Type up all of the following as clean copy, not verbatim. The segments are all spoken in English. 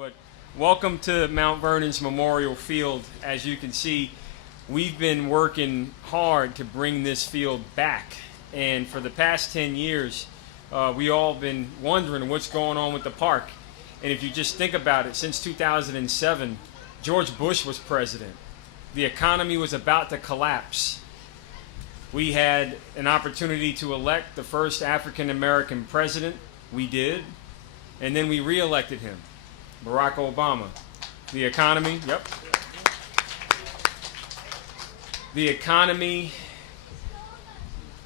But welcome to Mount Vernon's Memorial Field. As you can see, we've been working hard to bring this field back. And for the past 10 years, we all been wondering what's going on with the park. And if you just think about it, since 2007, George Bush was president. The economy was about to collapse. We had an opportunity to elect the first African-American president. We did. And then we re-elected him, Barack Obama. The economy, the economy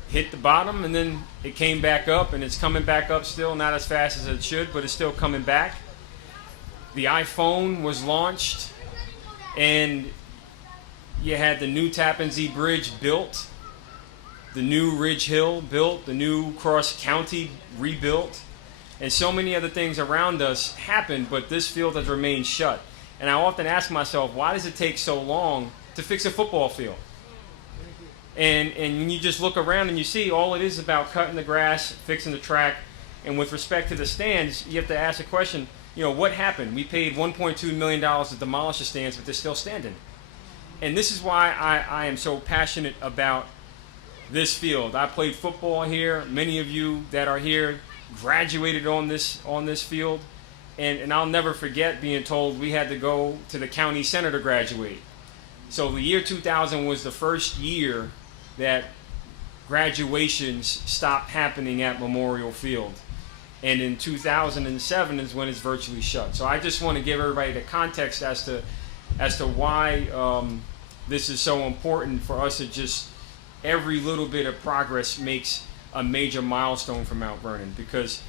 hit the bottom, and then it came back up, and it's coming back up still, not as fast as it should, but it's still coming back. The iPhone was launched, and you had the new Tappan Zee Bridge built, the new Ridge Hill built, the new Cross County rebuilt, and so many other things around us happened, but this field has remained shut. And I often ask myself, why does it take so long to fix a football field? And when you just look around and you see all it is about cutting the grass, fixing the track, and with respect to the stands, you have to ask the question, what happened? We paid $1.2 million to demolish the stands, but they're still standing. And this is why I am so passionate about this field. I played football here. Many of you that are here graduated on this field. And I'll never forget being told we had to go to the county center to graduate. So the year 2000 was the first year that graduations stopped happening at Memorial Field. And in 2007 is when it's virtually shut. So I just want to give everybody the context as to why this is so important for us to just, every little bit of progress makes a major milestone for Mount Vernon. Because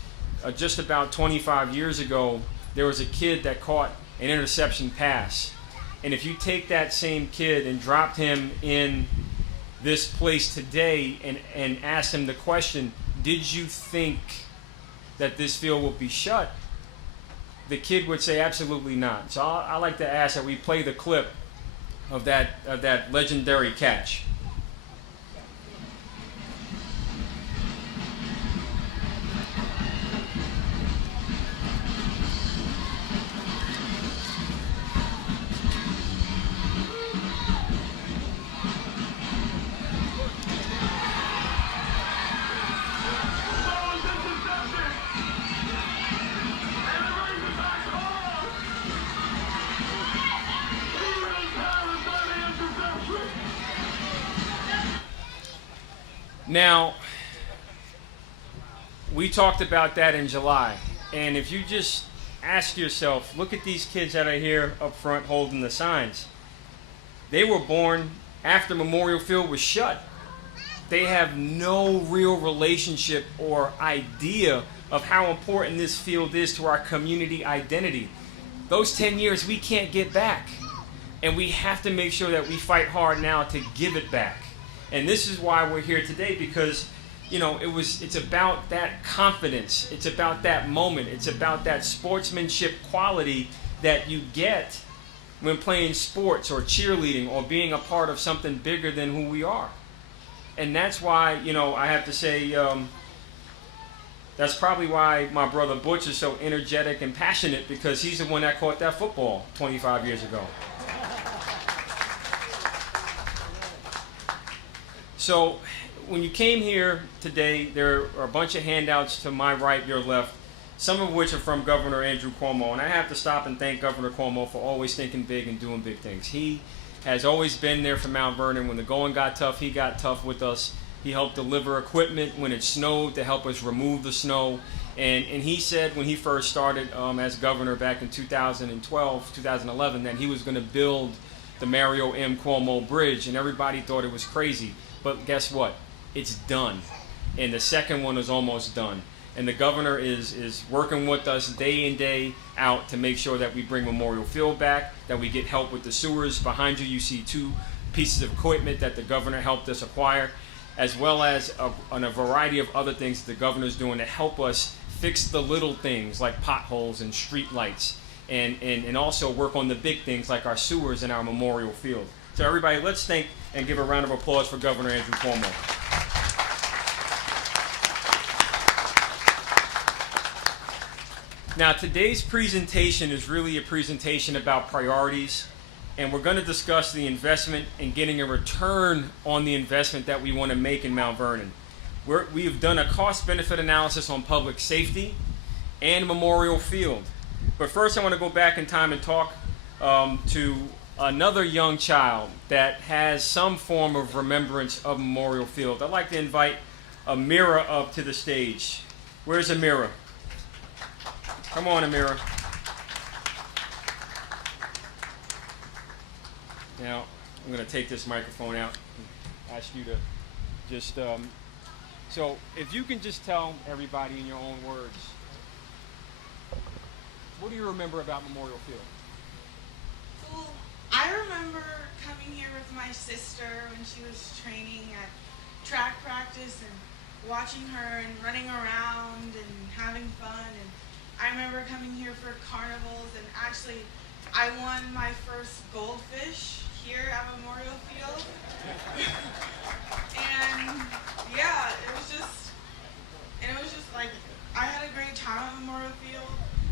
just about 25 years ago, there was a kid that caught an interception pass. And if you take that same kid and dropped him in this place today and asked him the question, did you think that this field will be shut? The kid would say absolutely not. So I like to ask that we play the clip of that legendary catch. Now, we talked about that in July, and if you just ask yourself, look at these kids that are here up front holding the signs. They were born after Memorial Field was shut. They have no real relationship or idea of how important this field is to our community identity. Those 10 years we can't get back, and we have to make sure that we fight hard now to give it back. And this is why we're here today, because it's about that confidence, it's about that moment, it's about that sportsmanship quality that you get when playing sports or cheerleading or being a part of something bigger than who we are. And that's why, I have to say, that's probably why my brother Butch is so energetic and passionate, because he's the one that caught that football 25 years ago. So when you came here today, there are a bunch of handouts to my right, your left, some of which are from Governor Andrew Cuomo. And I have to stop and thank Governor Cuomo for always thinking big and doing big things. He has always been there for Mount Vernon. When the going got tough, he got tough with us. He helped deliver equipment when it snowed to help us remove the snow. And he said when he first started as governor back in 2011, that he was going to build the Mario M. Cuomo Bridge, and everybody thought it was crazy. But guess what? It's done. And the second one is almost done. And the governor is working with us day in, day out to make sure that we bring Memorial Field back, that we get help with the sewers. Behind you, you see 2 pieces of equipment that the governor helped us acquire, as well as a variety of other things that the governor's doing to help us fix the little things like potholes and street lights, and also work on the big things like our sewers and our Memorial Field. So everybody, let's thank and give a round of applause for Governor Andrew Cuomo. Now, today's presentation is really a presentation about priorities, and we're going to discuss the investment and getting a return on the investment that we want to make in Mount Vernon. We have done a cost-benefit analysis on public safety and Memorial Field. But first, I want to go back in time and talk to another young child that has some form of remembrance of Memorial Field. I'd like to invite Amira up to the stage. Where's Amira? Come on, Amira. Now, I'm going to take this microphone out and ask you to just, so if you can just tell everybody in your own words, what do you remember about Memorial Field? Well, I remember coming here with my sister when she was training at track practice and watching her and running around and having fun. And I remember coming here for carnivals, and actually I won my first goldfish here at Memorial Field. And yeah, it was just like, I had a great time at Memorial Field.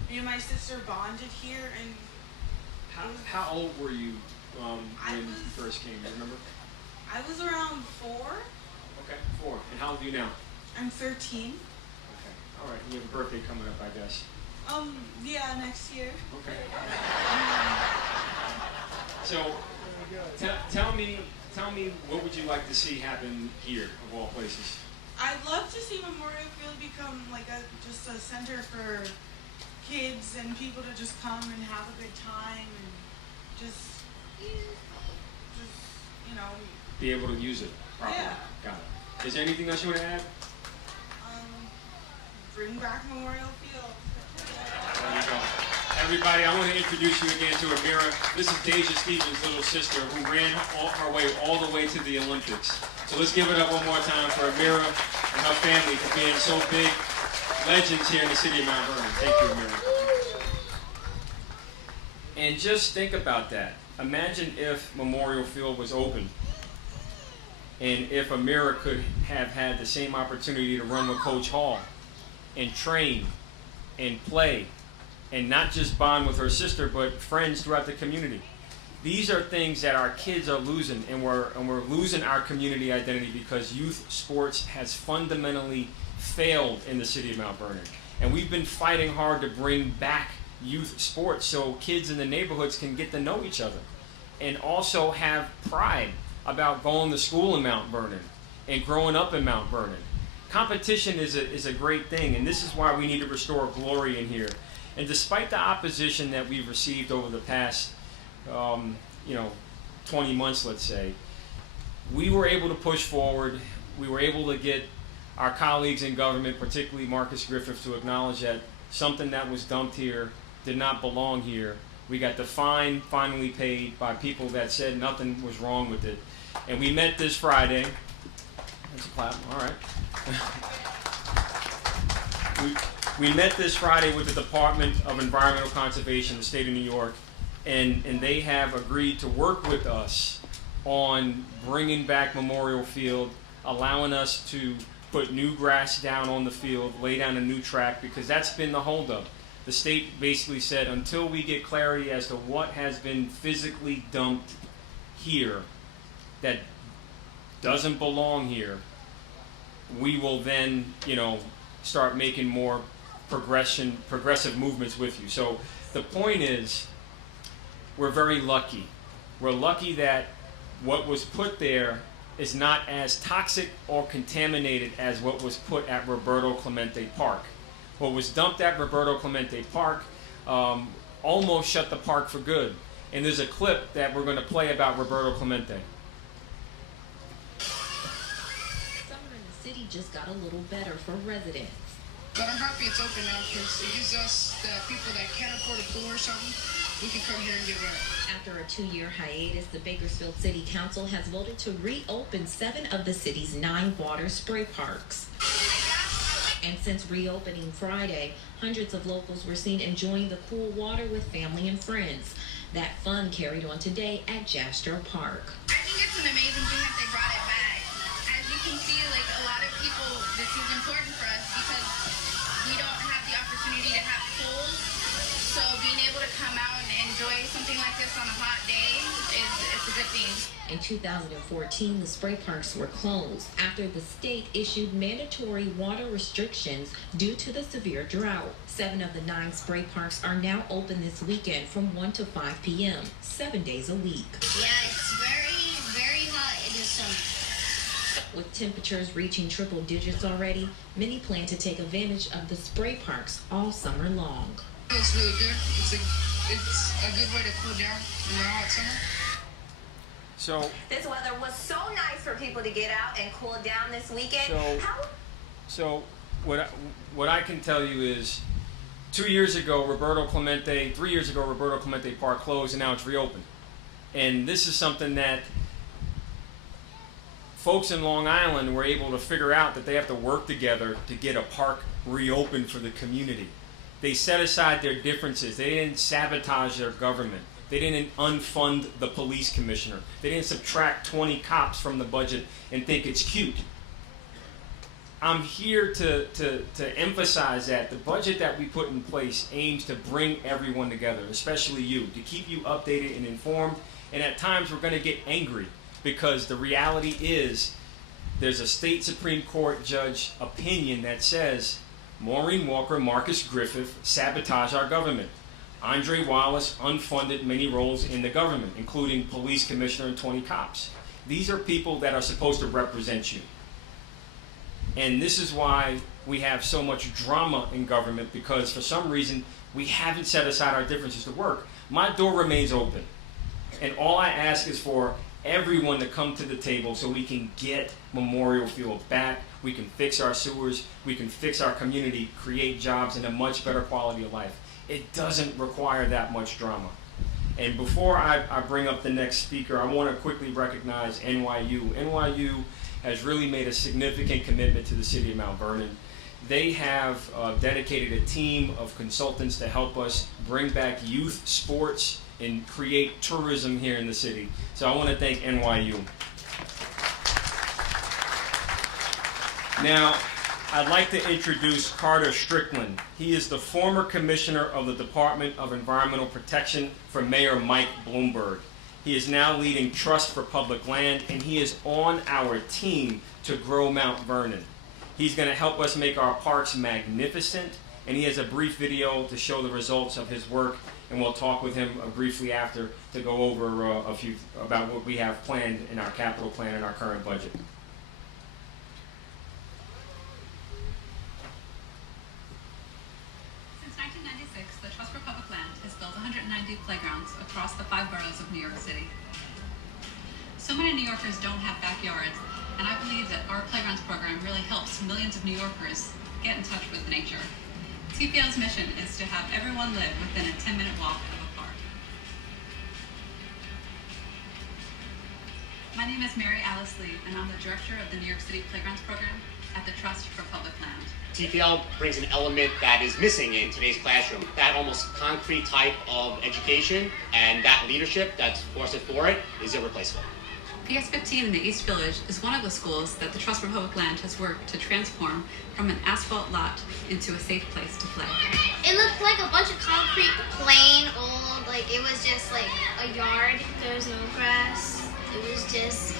Me and my sister bonded here, and how old were you when you first came? Do you remember? I was around 4. Okay, 4. And how old are you now? I'm 13. Okay, all right. You have a birthday coming up, I guess. Yeah, next year. Okay. So, tell me, what would you like to see happen here, of all places? I'd love to see Memorial Field become like just a center for kids and people to just come and have a good time and just you know. Be able to use it properly. Yeah. Got it. Is there anything else you want to add? Bring back Memorial Field. There you go. Everybody, I want to introduce you again to Amira. This is Deja Stevens' little sister who ran her way all the way to the Olympics. So let's give it up one more time for Amira and her family for being so big legends here in the city of Mount Vernon. Thank you, Amira. And just think about that. Imagine if Memorial Field was open and if Amira could have had the same opportunity to run with Coach Hall and train and play and not just bond with her sister, but friends throughout the community. These are things that our kids are losing, and we're losing our community identity because youth sports has fundamentally failed in the city of Mount Vernon. And we've been fighting hard to bring back youth sports so kids in the neighborhoods can get to know each other and also have pride about going to school in Mount Vernon and growing up in Mount Vernon. Competition is a great thing, and this is why we need to restore glory in here. And despite the opposition that we've received over the past 20 months, let's say, we were able to push forward. We were able to get our colleagues in government, particularly Marcus Griffith, to acknowledge that something that was dumped here did not belong here. We got the fine finally paid by people that said nothing was wrong with it. And we met this Friday. That's a clap, all right. We met this Friday with the Department of Environmental Conservation, the state of New York, and they have agreed to work with us on bringing back Memorial Field, allowing us to put new grass down on the field, lay down a new track, because that's been the holdup. The state basically said until we get clarity as to what has been physically dumped here that doesn't belong here, we will then, start making more progressive movements with you. So the point is, we're very lucky. We're lucky that what was put there is not as toxic or contaminated as what was put at Roberto Clemente Park. What was dumped at Roberto Clemente Park almost shut the park for good. And there's a clip that we're going to play about Roberto Clemente. Summer in the city just got a little better for residents. But I'm happy it's open now because it gives us, the people that can't afford a pool or something, we can come here and get wet. After a 2-year hiatus, the Bakersfield City Council has voted to reopen 7 of the city's 9 water spray parks. And since reopening Friday, hundreds of locals were seen enjoying the cool water with family and friends. That fun carried on today at Jastrow Park. I think it's an amazing thing that they brought it back. As you can see, like a lot of people, this is important for us because we don't have the opportunity to have pools enjoy something like this on a hot day, it's a good thing. In 2014, the spray parks were closed after the state issued mandatory water restrictions due to the severe drought. 7 of the 9 spray parks are now open this weekend from 1 to 5 p.m., 7 days a week. Yeah, it's very, very hot in the summer. With temperatures reaching triple digits already, many plan to take advantage of the spray parks all summer long. It's really good. It's a good way to cool down in the hot summer. So This weather was so nice for people to get out and cool down this weekend. So what I can tell you is 3 years ago, Roberto Clemente Park closed and now it's reopened. And this is something that folks in Long Island were able to figure out, that they have to work together to get a park reopened for the community. They set aside their differences. They didn't sabotage their government. They didn't unfund the police commissioner. They didn't subtract 20 cops from the budget and think it's cute. I'm here to emphasize that the budget that we put in place aims to bring everyone together, especially you, to keep you updated and informed. And at times we're going to get angry because the reality is there's a state Supreme Court judge opinion that says Maureen Walker, Marcus Griffith sabotage our government. Andre Wallace unfunded many roles in the government, including police commissioner and 20 cops. These are people that are supposed to represent you. And this is why we have so much drama in government, because for some reason we haven't set aside our differences to work. My door remains open. And all I ask is for everyone to come to the table so we can get Memorial Field back. We can fix our sewers. We can fix our community, create jobs, and a much better quality of life. It doesn't require that much drama. And before I bring up the next speaker, I want to quickly recognize NYU. NYU has really made a significant commitment to the city of Mount Vernon. They have dedicated a team of consultants to help us bring back youth sports and create tourism here in the city. So I want to thank NYU. Now, I'd like to introduce Carter Strickland. He is the former commissioner of the Department of Environmental Protection for Mayor Mike Bloomberg. He is now leading Trust for Public Land, and he is on our team to grow Mount Vernon. He's going to help us make our parks magnificent, and he has a brief video to show the results of his work, and we'll talk with him briefly after to go over a few about what we have planned in our capital plan and our current budget. Since 1996, the Trust for Public Land has built 190 playgrounds across the 5 boroughs of New York City. So many New Yorkers don't have backyards, and I believe that our Playgrounds program really helps millions of New Yorkers get in touch with nature. TPL's mission is to have everyone live within a 10-minute walk of a park. My name is Mary Alice Lee, and I'm the director of the New York City Playgrounds program at the Trust for Public Land. TPL brings an element that is missing in today's classroom, that almost concrete type of education, and that leadership that's forced for it is irreplaceable. PS15 in the East Village is one of the schools that the Trust for Public Land has worked to transform from an asphalt lot into a safe place to play. It looked like a bunch of concrete, plain, old, like it was just like a yard. There was no grass. It was just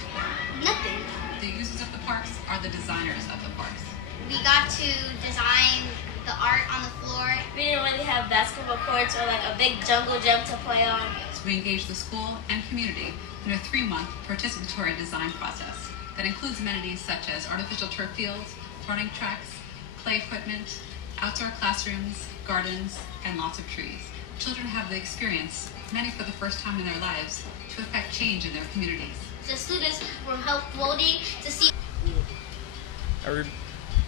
nothing. The users of the parks are the designers of the parks. We got to design the art on the floor. We didn't really have basketball courts or like a big jungle gym to play on. So we engage the school and community in a 3-month participatory design process that includes amenities such as artificial turf fields, running tracks, play equipment, outdoor classrooms, gardens, and lots of trees. Children have the experience, many for the first time in their lives, to affect change in their communities. The students were helped voting to see.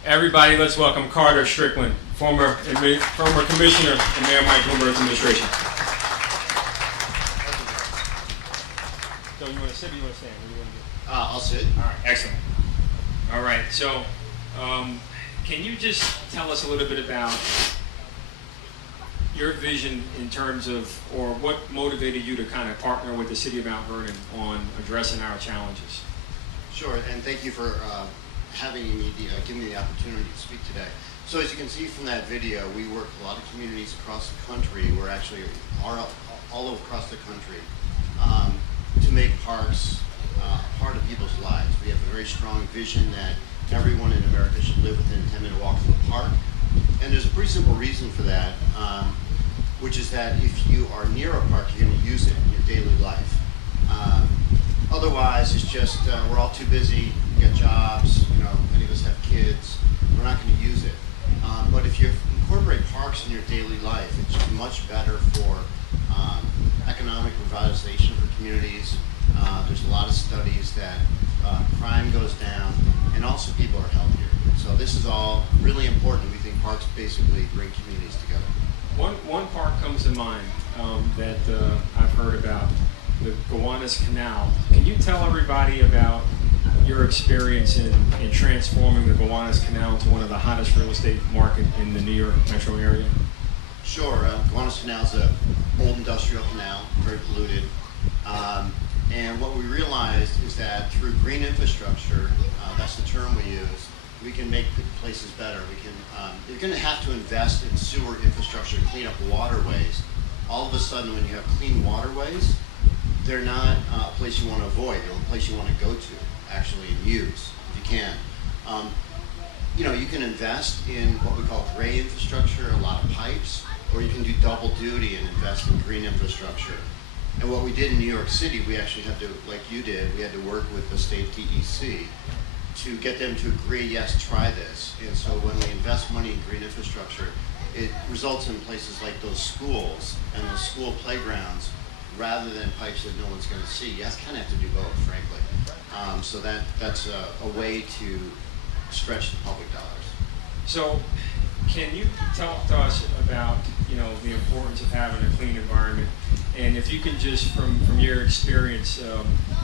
Everybody, let's welcome Carter Strickland, former commissioner in Mayor Mike Bloomberg's administration. So you want to sit or you want to stand? What do you want to do? I'll sit. All right, excellent. All right, so can you just tell us a little bit about your vision in terms of, or what motivated you to kind of partner with the City of Mount Vernon on addressing our challenges? Sure, and thank you for giving me the opportunity to speak today. So as you can see from that video, we work with a lot of communities across the country where actually our all across the country to make parks a part of people's lives. We have a very strong vision that everyone in America should live within a 10-minute walk of a park. And there's a pretty simple reason for that, which is that if you are near a park, you're going to use it in your daily life. Otherwise, it's just, we're all too busy, we got jobs, many of us have kids, we're not going to use it. But if you incorporate parks in your daily life, it's just much better for economic revitalization for communities. There's a lot of studies that crime goes down, and also people are healthier. So this is all really important. We think parks basically bring communities together. One park comes to mind that I've heard about, the Gowanus Canal. Can you tell everybody about your experience in transforming the Gowanus Canal into one of the hottest real estate market in the New York metro area? Sure. Gowanus Canal is an old industrial canal, very polluted. And what we realized is that through green infrastructure, that's the term we use, we can make places better. We can, you're going to have to invest in sewer infrastructure to clean up waterways. All of a sudden, when you have clean waterways, they're not a place you want to avoid. They're a place you want to go to, actually, and use, if you can. You can invest in what we call gray infrastructure, a lot of pipes, or you can do double duty and invest in green infrastructure. And what we did in New York City, we actually had to, like you did, we had to work with the state DEC to get them to agree, yes, try this. And so when we invest money in green infrastructure, it results in places like those schools and those school playgrounds, rather than pipes that no one's going to see. You kind of have to do both, frankly. So that's a way to stretch the public dollars. So, can you talk to us about the importance of having a clean environment, and if you can just from your experience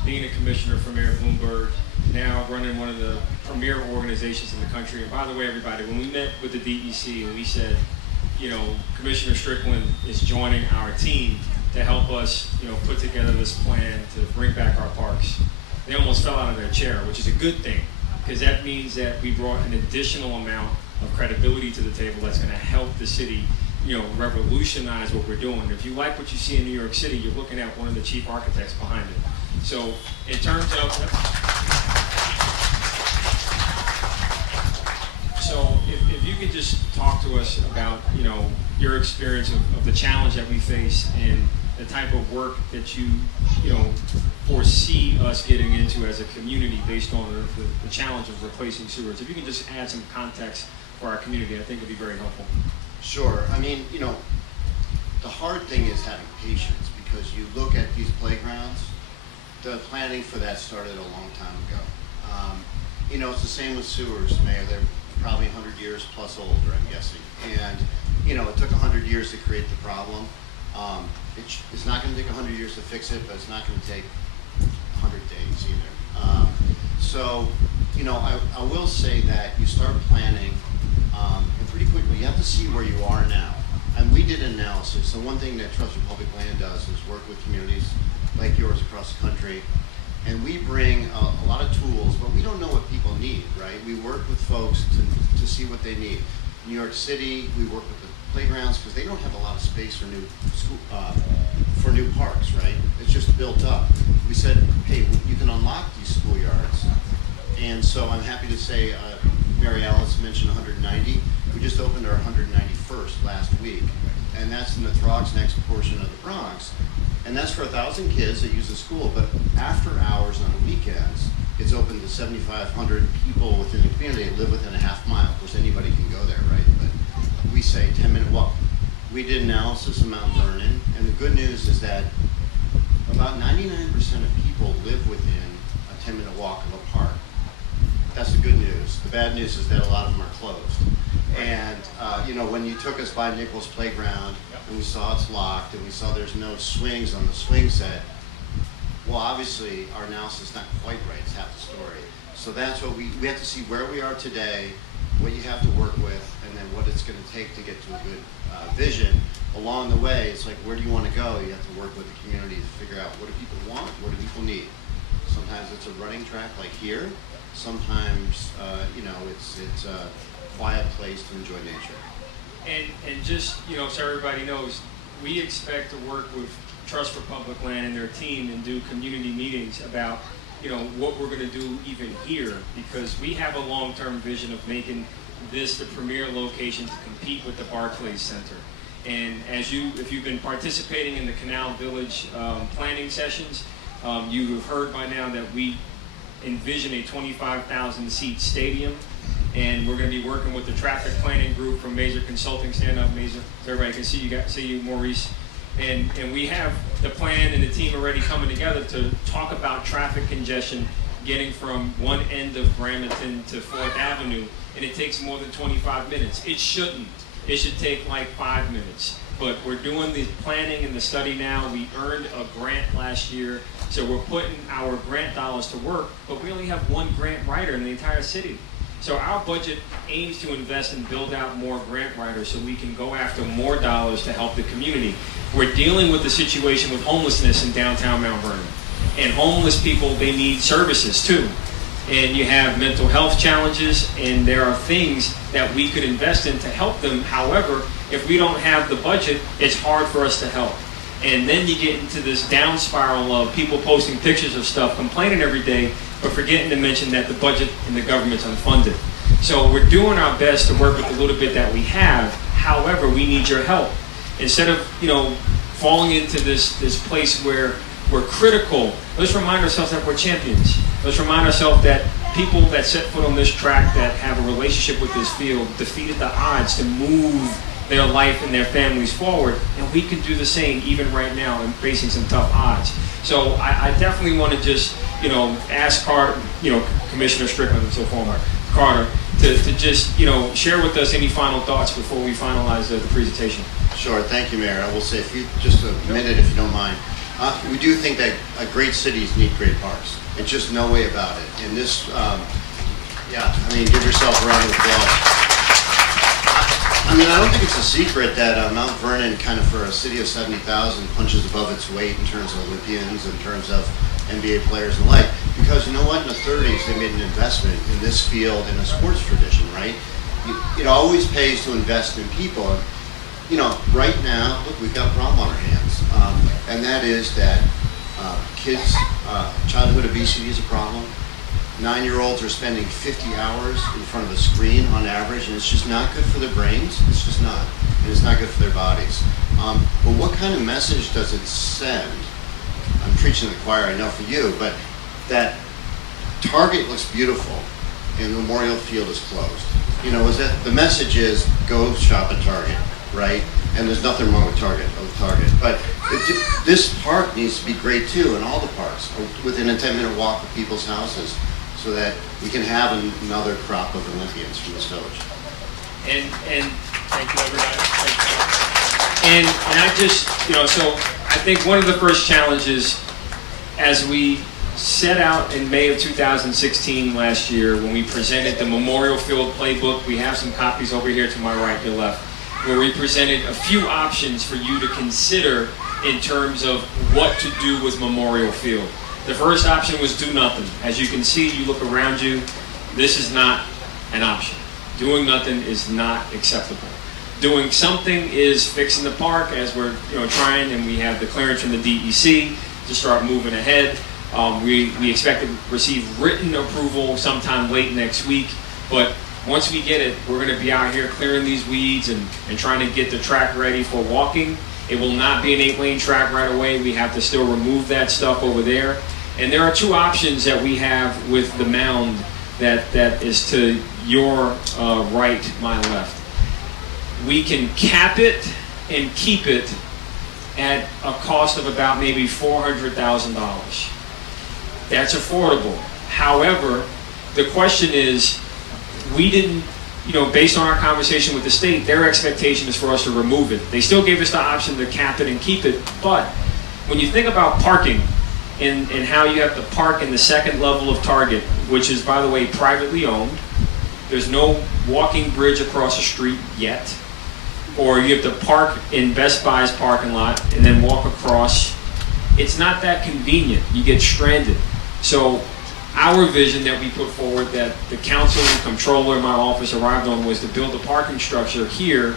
being a commissioner for Mayor Bloomberg, now running one of the premier organizations in the country. And by the way, everybody, when we met with the DEC and we said, Commissioner Strickland is joining our team to help us, put together this plan to bring back our parks, they almost fell out of their chair, which is a good thing, because that means that we brought an additional amount of credibility to the table that's going to help the city, revolutionize what we're doing. If you like what you see in New York City, you're looking at one of the chief architects behind it. So in terms of, if you could just talk to us about, your experience of the challenge that we face and the type of work that you foresee us getting into as a community based on the challenge of replacing sewers. If you can just add some context for our community, I think it'd be very helpful. Sure. I mean, the hard thing is having patience, because you look at these playgrounds, the planning for that started a long time ago. It's the same with sewers, Mayor. They're probably 100 years plus older, I'm guessing. And, it took 100 years to create the problem. It's not going to take 100 years to fix it, but it's not going to take 100 days either. I will say that you start planning, and pretty quickly you have to see where you are now. And we did an analysis. So one thing that Trust for Public Land does is work with communities like yours across the country. And we bring a lot of tools, but we don't know what people need, right? We work with folks to see what they need. New York City, we work with the playgrounds because they don't have a lot of space for new parks, right? It's just built up. We said, hey, you can unlock these schoolyards. And so I'm happy to say, Mary Alice mentioned 190. We just opened our 191st last week. And that's in the Throgs next portion of the Bronx. And that's for 1,000 kids that use the school. But after hours on the weekends, it's open to 7,500 people within the community that live within a half mile. Of course, anybody can go there, right? But we say 10-minute walk. We did analysis of Mount Vernon, and the good news is that about 99% of people live within a 10-minute walk of a park. That's the good news. The bad news is that a lot of them are closed. And when you took us by Nichols Playground and we saw it's locked and we saw there's no swings on the swing set, well, obviously our analysis is not quite right. It's half the story. So that's what we have to see where we are today, what you have to work with, and then what it's going to take to get to a good vision. Along the way, it's like, where do you want to go? You have to work with the community to figure out what do people want, what do people need. Sometimes it's a running track like here. Sometimes, it's a quiet place to enjoy nature. And just, so everybody knows, we expect to work with Trust for Public Land and their team and do community meetings about, what we're going to do even here, because we have a long-term vision of making this the premier location to compete with the Barclays Center. And if you've been participating in the Canal Village planning sessions, you have heard by now that we envision a 25,000 seat stadium, and we're going to be working with the traffic planning group from Major Consulting. Stand up, Major, so everybody can see you, Maurice. And we have the plan and the team already coming together to talk about traffic congestion getting from one end of Bramerton to 4th Avenue, and it takes more than 25 minutes. It shouldn't. It should take like 5 minutes. But we're doing the planning and the study now. We earned a grant last year, so we're putting our grant dollars to work, but we only have one grant writer in the entire city. So our budget aims to invest and build out more grant writers so we can go after more dollars to help the community. We're dealing with the situation with homelessness in downtown Mount Vernon. And homeless people, they need services too. And you have mental health challenges, and there are things that we could invest in to help them. However, if we don't have the budget, it's hard for us to help. And then you get into this down spiral of people posting pictures of stuff, complaining every day, but forgetting to mention that the budget in the government's unfunded. So we're doing our best to work with the little bit that we have. However, we need your help. Instead of, falling into this place where we're critical, let's remind ourselves that we're champions. Let's remind ourselves that people that set foot on this track that have a relationship with this field defeated the odds to move their life and their families forward, and we can do the same even right now and facing some tough odds. So I definitely want to just, ask Carter, Commissioner Strickland and so forth, Carter, to just, share with us any final thoughts before we finalize the presentation. Sure, thank you, Mayor. I will say, just a minute, if you don't mind. We do think that great cities need great parks. It's just no way about it. And this, give yourself a round of applause. I don't think it's a secret that Mount Vernon, kind of for a city of 70,000, punches above its weight in terms of Olympians, in terms of NBA players and the like. Because you know what? In the 30s, they made an investment in this field in a sports tradition, right? It always pays to invest in people. Right now, look, we've got a problem on our hands. And that is that kids, childhood obesity is a problem. 9-year-olds are spending 50 hours in front of a screen on average, and it's just not good for their brains. It's just not. And it's not good for their bodies. But what kind of message does it send? I'm preaching to the choir, I know, for you, but that Target looks beautiful and Memorial Field is closed. The message is go shop at Target, right? And there's nothing wrong with Target. But this park needs to be great too, and all the parks, within a 10-minute walk of people's houses, so that we can have another crop of Olympians from this village. And thank you, everybody. Thank you. And I just, so I think one of the first challenges as we set out in May of 2016 last year, when we presented the Memorial Field Playbook, we have some copies over here to my right, your left, where we presented a few options for you to consider in terms of what to do with Memorial Field. The first option was do nothing. As you can see, you look around you, this is not an option. Doing nothing is not acceptable. Doing something is fixing the park, as we're trying, and we have the clearance from the DEC to start moving ahead. We expect to receive written approval sometime late next week, but once we get it, we're going to be out here clearing these weeds and trying to get the track ready for walking. It will not be an 8-lane track right away. We have to still remove that stuff over there. And there are two options that we have with the mound that is to your right, my left. We can cap it and keep it at a cost of about maybe $400,000. That's affordable. However, the question is, we didn't, based on our conversation with the state, their expectation is for us to remove it. They still gave us the option to cap it and keep it, but when you think about parking and how you have to park in the second level of Target, which is, by the way, privately owned, there's no walking bridge across the street yet, or you have to park in Best Buy's parking lot and then walk across. It's not that convenient. You get stranded. So our vision that we put forward, that the council and comptroller in my office arrived on, was to build a parking structure here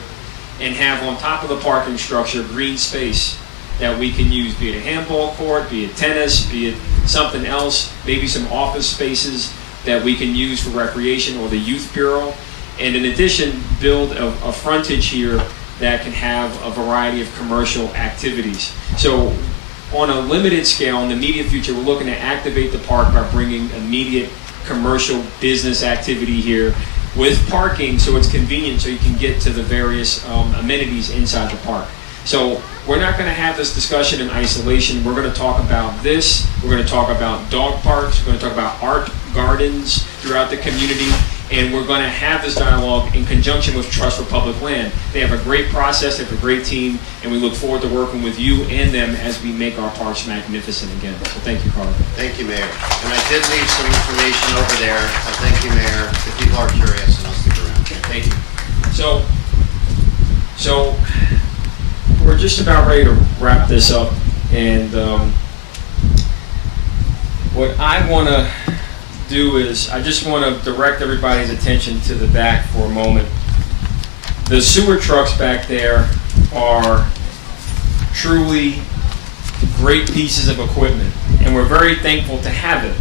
and have on top of the parking structure green space that we can use, be it a handball court, be it tennis, be it something else, maybe some office spaces that we can use for recreation or the youth bureau. And in addition, build a frontage here that can have a variety of commercial activities. So on a limited scale, in the immediate future, we're looking to activate the park by bringing immediate commercial business activity here with parking, so it's convenient, so you can get to the various amenities inside the park. So we're not going to have this discussion in isolation. We're going to talk about this. We're going to talk about dog parks. We're going to talk about art gardens throughout the community. And we're going to have this dialogue in conjunction with Trust for Public Land. They have a great process, they have a great team, and we look forward to working with you and them as we make our parks magnificent again. So thank you, Carter. Thank you, Mayor. And I did leave some information over there. Thank you, Mayor. If people are curious, and I'll stick around. Thank you. So we're just about ready to wrap this up, and what I want to do is I just want to direct everybody's attention to the back for a moment. The sewer trucks back there are truly great pieces of equipment, and we're very thankful to have it.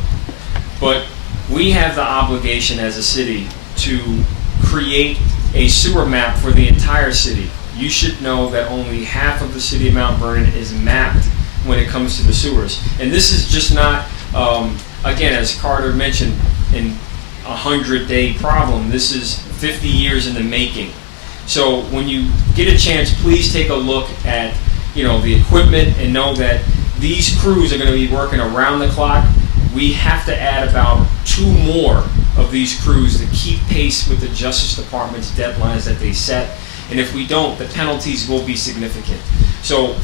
But we have the obligation as a city to create a sewer map for the entire city. You should know that only half of the city of Mount Vernon is mapped when it comes to the sewers. And this is just not, again, as Carter mentioned, in a 100-day problem. This is 50 years in the making. So when you get a chance, please take a look at the equipment and know that these crews are going to be working around the clock. We have to add about 2 more of these crews to keep pace with the Justice Department's deadlines that they set. And if we don't, the penalties will be significant. So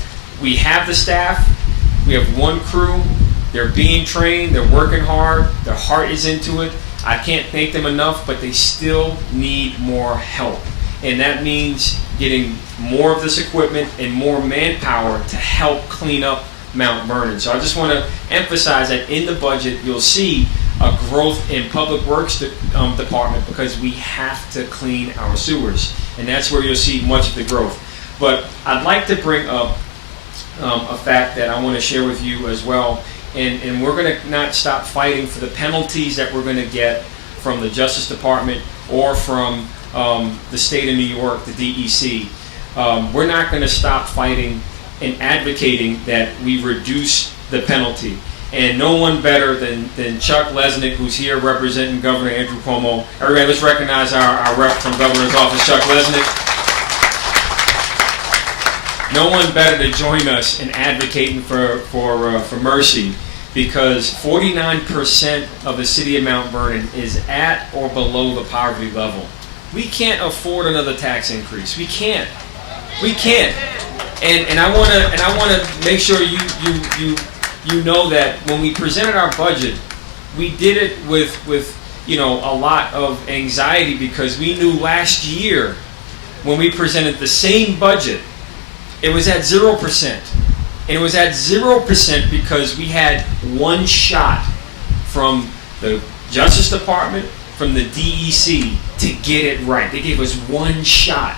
we have the staff. We have 1 crew. They're being trained. They're working hard. Their heart is into it. I can't thank them enough, but they still need more help. And that means getting more of this equipment and more manpower to help clean up Mount Vernon. So I just want to emphasize that in the budget, you'll see a growth in Public Works Department because we have to clean our sewers. And that's where you'll see much of the growth. But I'd like to bring up a fact that I want to share with you as well. And we're going to not stop fighting for the penalties that we're going to get from the Justice Department or from the state of New York, the DEC. We're not going to stop fighting and advocating that we reduce the penalty. And no one better than Chuck Lesnick, who's here representing Governor Andrew Cuomo. Everybody, let's recognize our rep from Governor's office, Chuck Lesnick. No one better to join us in advocating for mercy, because 49% of the city of Mount Vernon is at or below the poverty level. We can't afford another tax increase. We can't. We can't. And I want to make sure you know that when we presented our budget, we did it with a lot of anxiety, because we knew last year when we presented the same budget, it was at 0%. And it was at 0% because we had 1 shot from the Justice Department, from the DEC to get it right. They gave us 1 shot.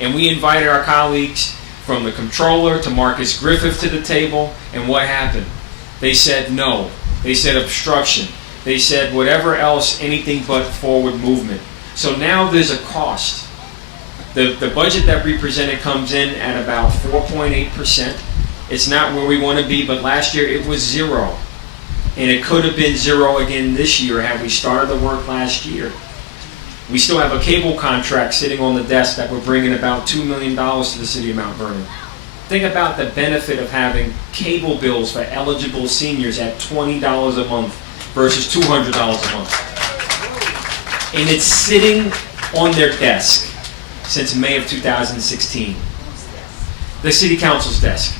And we invited our colleagues from the Comptroller to Marcus Griffith to the table. And what happened? They said no. They said obstruction. They said whatever else, anything but forward movement. So now there's a cost. The budget that we presented comes in at about 4.8%. It's not where we want to be, but last year it was 0. And it could have been 0 again this year had we started the work last year. We still have a cable contract sitting on the desk that we're bringing about $2 million to the city of Mount Vernon. Think about the benefit of having cable bills for eligible seniors at $20 a month versus $200 a month. And it's sitting on their desk since May of 2016. The city council's desk.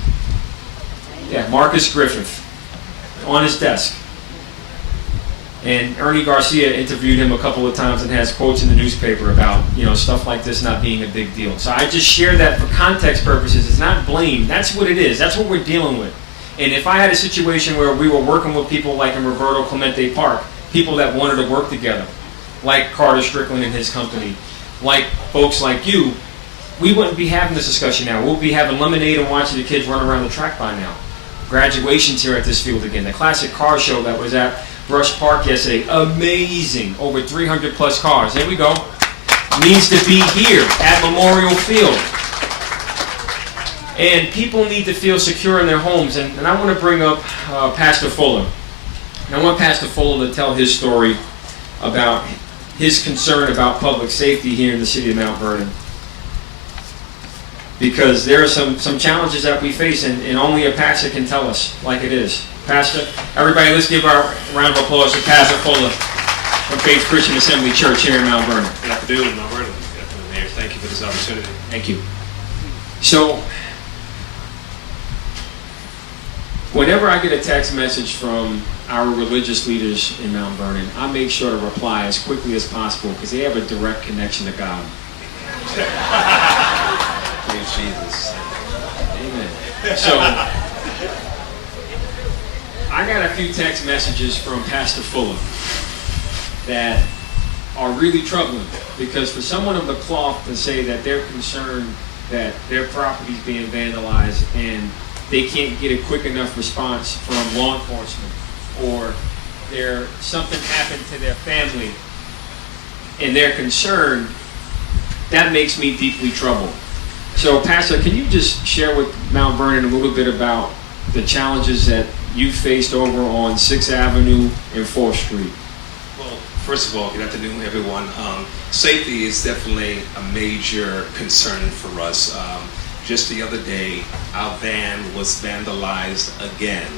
Yeah, Marcus Griffith on his desk. And Ernie Garcia interviewed him a couple of times and has quotes in the newspaper about stuff like this not being a big deal. So I just share that for context purposes. It's not blame. That's what it is. That's what we're dealing with. And if I had a situation where we were working with people like in Roberto Clemente Park, people that wanted to work together, like Carter Strickland and his company, like folks like you, we wouldn't be having this discussion now. We'll be having lemonade and watching the kids run around the track by now. Graduations here at this field again. The classic car show that was at Brush Park yesterday, amazing. Over 300 plus cars. There we go. Needs to be here at Memorial Field. And people need to feel secure in their homes. And I want to bring up Pastor Fuller. And I want Pastor Fuller to tell his story about his concern about public safety here in the city of Mount Vernon. Because there are some challenges that we face, and only a pastor can tell us like it is. Pastor, everybody, let's give our round of applause to Pastor Fuller from Faith Christian Assembly Church here in Mount Vernon. Good afternoon, Mount Vernon. Good afternoon, Mayor. Thank you for this opportunity. Thank you. So, whenever I get a text message from our religious leaders in Mount Vernon, I make sure to reply as quickly as possible because they have a direct connection to God. Praise Jesus. Amen. So, I got a few text messages from Pastor Fuller that are really troubling because for someone of the cloth to say that they're concerned that their property's being vandalized and they can't get a quick enough response from law enforcement, or something happened to their family and they're concerned, that makes me deeply troubled. So, Pastor, can you just share with Mount Vernon a little bit about the challenges that you faced over on 6th Avenue and 4th Street? Well, first of all, good afternoon, everyone. Safety is definitely a major concern for us. Just the other day, our van was vandalized again.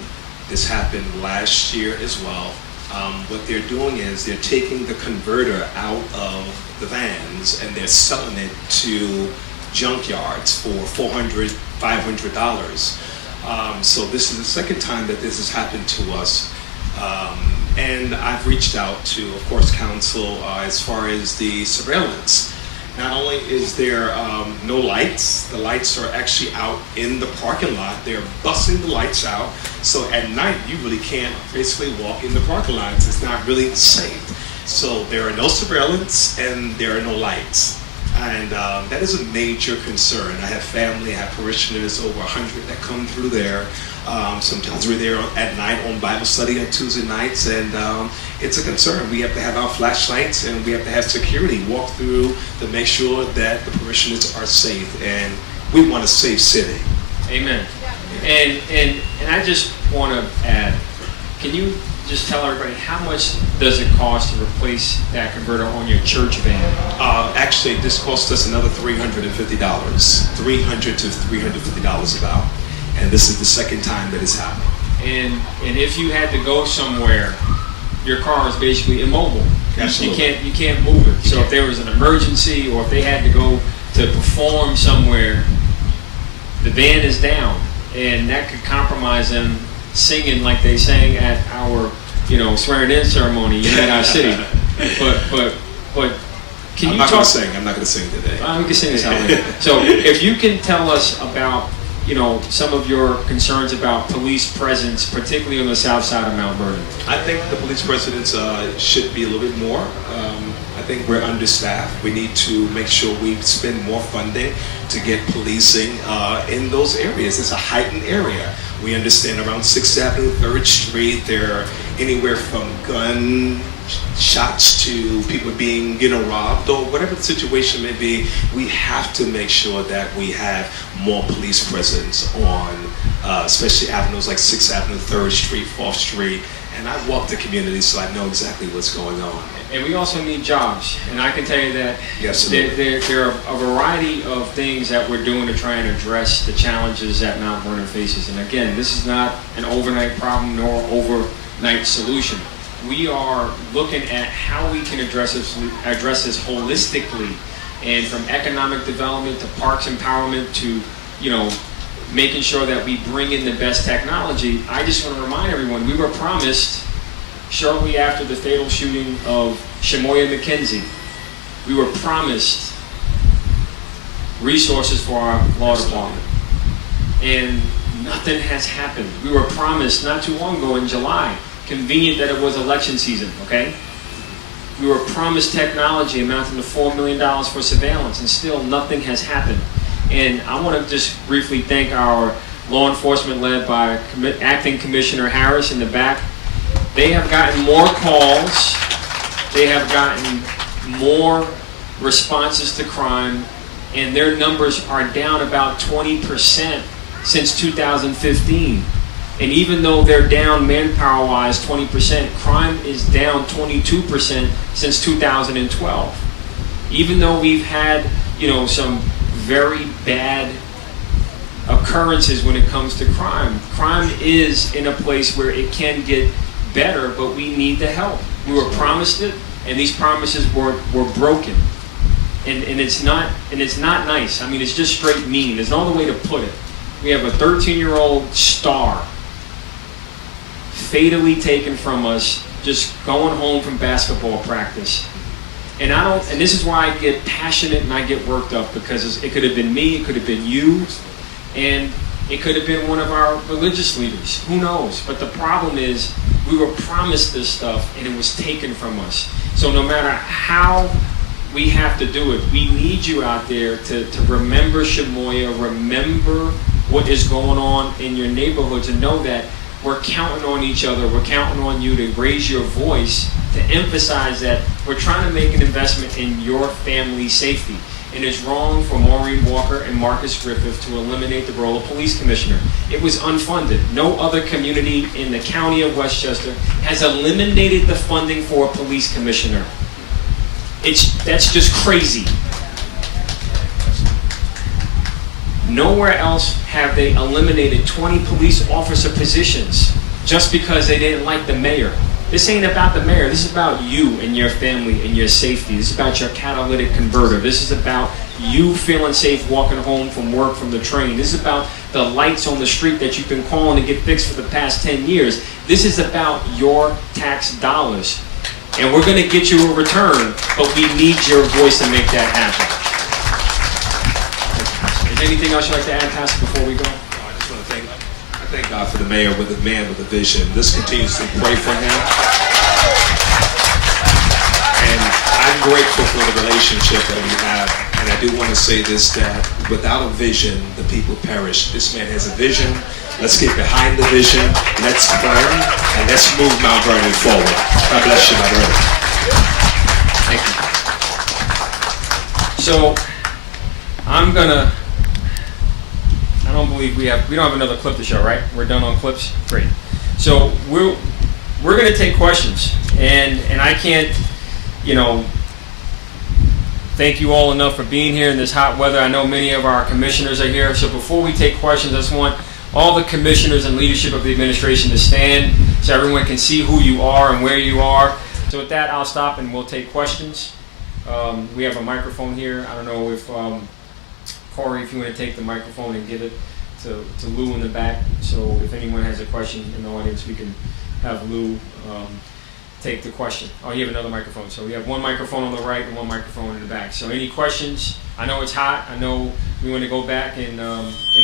This happened last year as well. What they're doing is they're taking the converter out of the vans and they're selling it to junkyards for $400, $500. So this is the second time that this has happened to us. And I've reached out to, of course, council as far as the surveillance. Not only is there no lights, the lights are actually out in the parking lot. They're busting the lights out. So at night, you really can't basically walk in the parking lots. It's not really safe. So there are no surveillance and there are no lights. And that is a major concern. I have family, I have parishioners, over 100 that come through there. Sometimes we're there at night on Bible study on Tuesday nights, and it's a concern. We have to have our flashlights, and we have to have security walk through to make sure that the parishioners are safe, and we want a safe city. Amen. And I just want to add, can you just tell everybody how much does it cost to replace that converter on your church van? Actually, this cost us another $350, $300 to $350 about. And this is the second time that it's happened. And if you had to go somewhere, your car is basically immobile. Absolutely. You can't move it. So if there was an emergency or if they had to go to perform somewhere, the van is down, and that could compromise them singing like they sang at our, swearing-in ceremony in our city. But can you talk? I'm not going to sing today. We can sing this out later. So if you can tell us about some of your concerns about police presence, particularly on the south side of Mount Vernon. I think the police presence should be a little bit more. I think we're understaffed. We need to make sure we spend more funding to get policing in those areas. It's a heightened area. We understand around 6th Avenue, 3rd Street, there are anywhere from gun shots to people being robbed, or whatever the situation may be. We have to make sure that we have more police presence on especially avenues like 6th Avenue, 3rd Street, 4th Street. And I walk the community, so I know exactly what's going on. And we also need jobs. And I can tell you that there are a variety of things that we're doing to try and address the challenges that Mount Vernon faces. And again, this is not an overnight problem nor overnight solution. We are looking at how we can address this holistically, and from economic development to parks empowerment to, making sure that we bring in the best technology. I just want to remind everyone, we were promised shortly after the fatal shooting of Shamoya McKenzie, we were promised resources for our law department. And nothing has happened. We were promised not too long ago in July. Convenient that it was election season, okay? We were promised technology amounting to $4 million for surveillance, and still nothing has happened. And I want to just briefly thank our law enforcement led by Acting Commissioner Harris in the back. They have gotten more calls. They have gotten more responses to crime, and their numbers are down about 20% since 2015. And even though they're down manpower-wise 20%, crime is down 22% since 2012. Even though we've had, some very bad occurrences when it comes to crime. Crime is in a place where it can get better, but we need the help. We were promised it, and these promises were broken. And it's not nice. I mean, it's just straight mean. There's no other way to put it. We have a 13-year-old star fatally taken from us, just going home from basketball practice. And this is why I get passionate and I get worked up, because it could have been me, it could have been you, and it could have been one of our religious leaders. Who knows? But the problem is, we were promised this stuff and it was taken from us. So no matter how we have to do it, we need you out there to remember Shamoya, remember what is going on in your neighborhood, to know that we're counting on each other, we're counting on you to raise your voice, to emphasize that we're trying to make an investment in your family's safety. And it's wrong for Maureen Walker and Marcus Griffith to eliminate the role of police commissioner. It was unfunded. No other community in the county of Westchester has eliminated the funding for a police commissioner. That's just crazy. Nowhere else have they eliminated 20 police officer positions just because they didn't like the mayor. This ain't about the mayor. This is about you and your family and your safety. This is about your catalytic converter. This is about you feeling safe walking home from work from the train. This is about the lights on the street that you've been calling to get fixed for the past 10 years. This is about your tax dollars. And we're going to get you a return, but we need your voice to make that happen. Anything else you'd like to add, Pastor, before we go? I just want to thank God for the mayor with the man with the vision. Let's continue to pray for him. And I'm grateful for the relationship that we have. And I do want to say this, that without a vision, the people perish. This man has a vision. Let's get behind the vision. Let's burn. And let's move Mount Vernon forward. God bless you, my brother. Thank you. So, I don't believe we don't have another clip to show, right? We're done on clips? Great. So we're going to take questions, and I can't, thank you all enough for being here in this hot weather. I know many of our commissioners are here, so before we take questions, I just want all the commissioners and leadership of the administration to stand so everyone can see who you are and where you are. So with that, I'll stop and we'll take questions. We have a microphone here. I don't know if Corey, if you want to take the microphone and give it to Lou in the back. So if anyone has a question in the audience, we can have Lou take the question. Oh, you have another microphone. So we have one microphone on the right and one microphone in the back. So any questions? I know it's hot. I know we want to go back and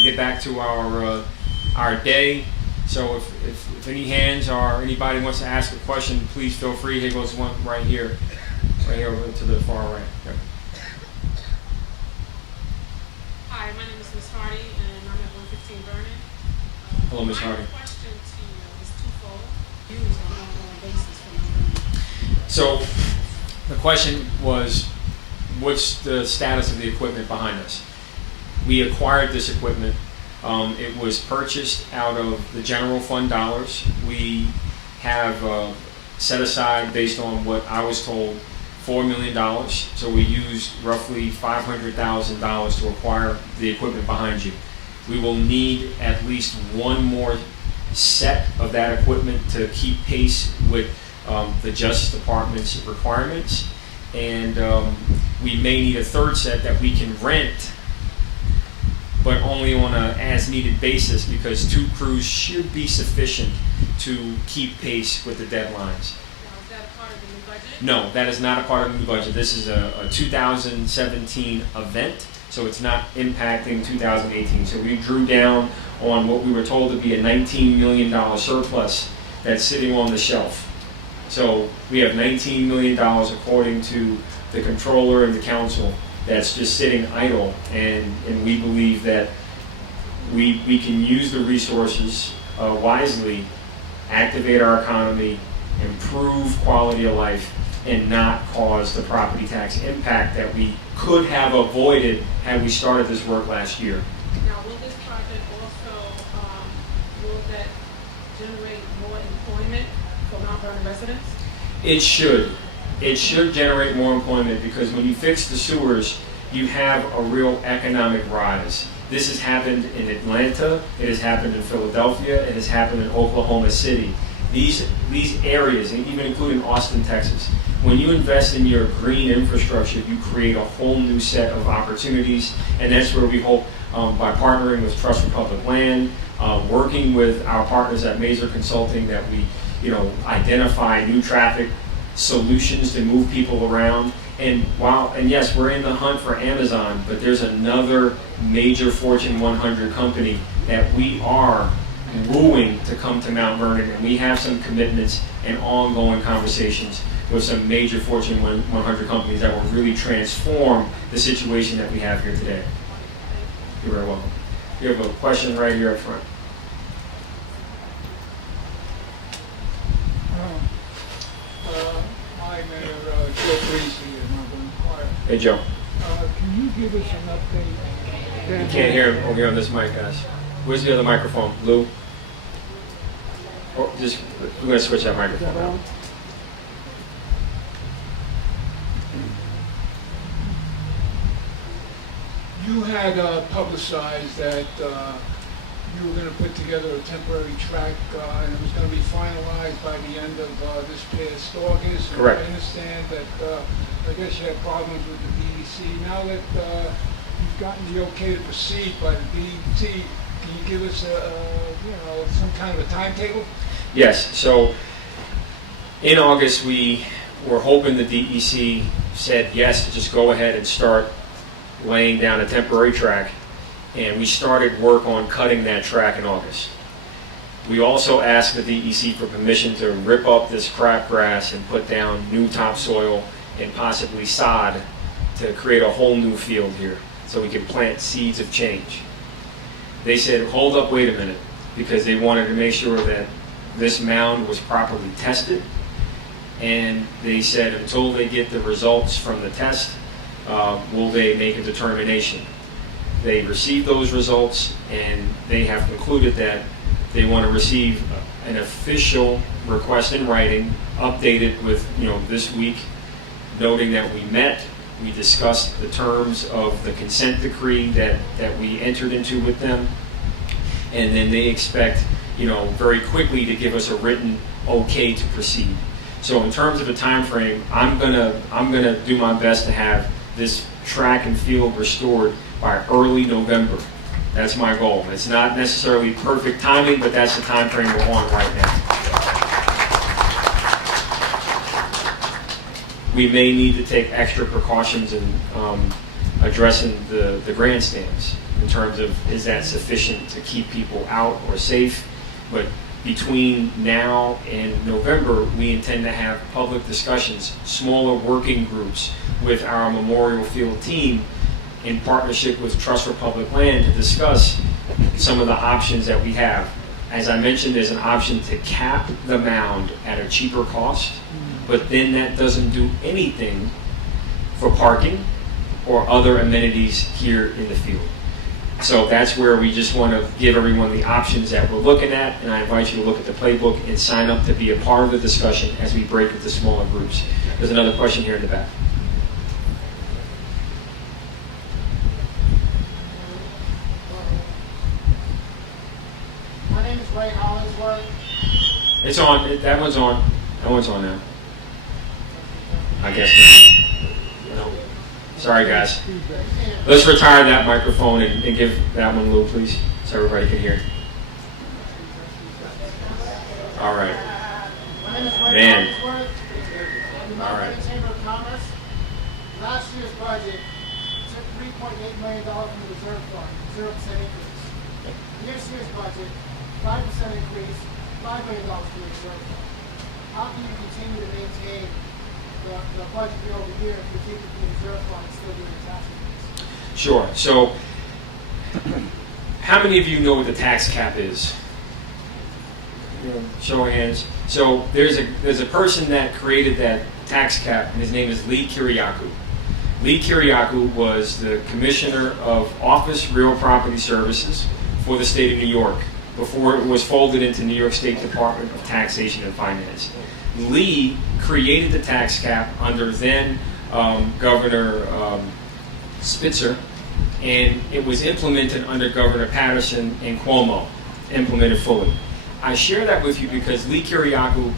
get back to our day. So if any hands or anybody wants to ask a question, please feel free. Here goes one right here over to the far right. Okay. Hi, my name is Ms. Hardy, and I'm at 115 Vernon. Hello, Ms. Hardy. My question to you is twofold. Used on an ongoing basis for Mount Vernon. So the question was, what's the status of the equipment behind us? We acquired this equipment. It was purchased out of the general fund dollars. We have set aside, based on what I was told, $4 million. So we used roughly $500,000 to acquire the equipment behind you. We will need at least one more set of that equipment to keep pace with the Justice Department's requirements. And we may need a third set that we can rent, but only on an as-needed basis, because 2 crews should be sufficient to keep pace with the deadlines. No, that is not a part of the new budget. This is a 2017 event, so it's not impacting 2018. So we drew down on what we were told to be a $19 million surplus that's sitting on the shelf. So we have $19 million according to the controller and the council that's just sitting idle, and we believe that we can use the resources wisely, activate our economy, improve quality of life, and not cause the property tax impact that we could have avoided had we started this work last year. Now, will this project also, will that generate more employment for Mount Vernon residents? It should. It should generate more employment, because when you fix the sewers, you have a real economic rise. This has happened in Atlanta, it has happened in Philadelphia, it has happened in Oklahoma City. These areas, and even including Austin, Texas, when you invest in your green infrastructure, you create a whole new set of opportunities, and that's where we hope, by partnering with Trust for Public Land, working with our partners at Mazer Consulting, that we identify new traffic solutions to move people around. And yes, we're in the hunt for Amazon, but there's another major Fortune 100 company that we are wooing to come to Mount Vernon, and we have some commitments and ongoing conversations with some major Fortune 100 companies that will really transform the situation that we have here today. You're very welcome. You have a question right here up front. Hi, Mayor. Joe Greasy, Mount Vernon Choir. Hey, Joe. Can you give us an update? You can't hear over here on this mic, guys. Where's the other microphone? Lou? Or just, we're going to switch that microphone out. You had publicized that you were going to put together a temporary track, and it was going to be finalized by the end of this past August. Correct. I understand that I guess you had problems with the DEC. Now that you've gotten the okay to proceed by the DEC, can you give us some kind of a timetable? Yes. So in August, we were hoping the DEC said yes to just go ahead and start laying down a temporary track, and we started work on cutting that track in August. We also asked the DEC for permission to rip up this crabgrass and put down new topsoil and possibly sod to create a whole new field here so we can plant seeds of change. They said, hold up, wait a minute, because they wanted to make sure that this mound was properly tested, and they said until they get the results from the test, will they make a determination. They received those results, and they have concluded that they want to receive an official request in writing, updated with this week, noting that we met, we discussed the terms of the consent decree that we entered into with them, and then they expect very quickly to give us a written okay to proceed. So in terms of a time frame, I'm gonna do my best to have this track and field restored by early November. That's my goal. It's not necessarily perfect timing, but that's the time frame we're on right now. We may need to take extra precautions in addressing the grandstands in terms of, is that sufficient to keep people out or safe? But between now and November, we intend to have public discussions, smaller working groups with our Memorial Field team in partnership with Trust for Public Land to discuss some of the options that we have. As I mentioned, there's an option to cap the mound at a cheaper cost, but then that doesn't do anything for parking or other amenities here in the field. So that's where we just want to give everyone the options that we're looking at, and I invite you to look at the playbook and sign up to be a part of the discussion as we break into smaller groups. There's another question here in the back. My name is Ray Hollingsworth. It's on. That one's on. That one's on now. I guess. No. Sorry, guys. Let's retire that microphone and give that one Lou, please, so everybody can hear. All right. Man. All right. Chamber of Commerce. Last year's budget took $3.8 million from the reserve fund, 0% increase. This year's budget, 5% increase, $5 million from the reserve fund. how can you continue to maintain the budget year over year if you keep it in the reserve fund and still doing the tax increase? Sure. So, how many of you know what the tax cap is? Show of hands. So there's a person that created that tax cap, and his name is Lee Kiriakou. Lee Kiriakou was the Commissioner of Office Real Property Services for the state of New York before it was folded into New York State Department of Taxation and Finance. Lee created the tax cap under then Governor Spitzer, and it was implemented under Governor Patterson and Cuomo, implemented fully. I share that with you because Lee Kiriakou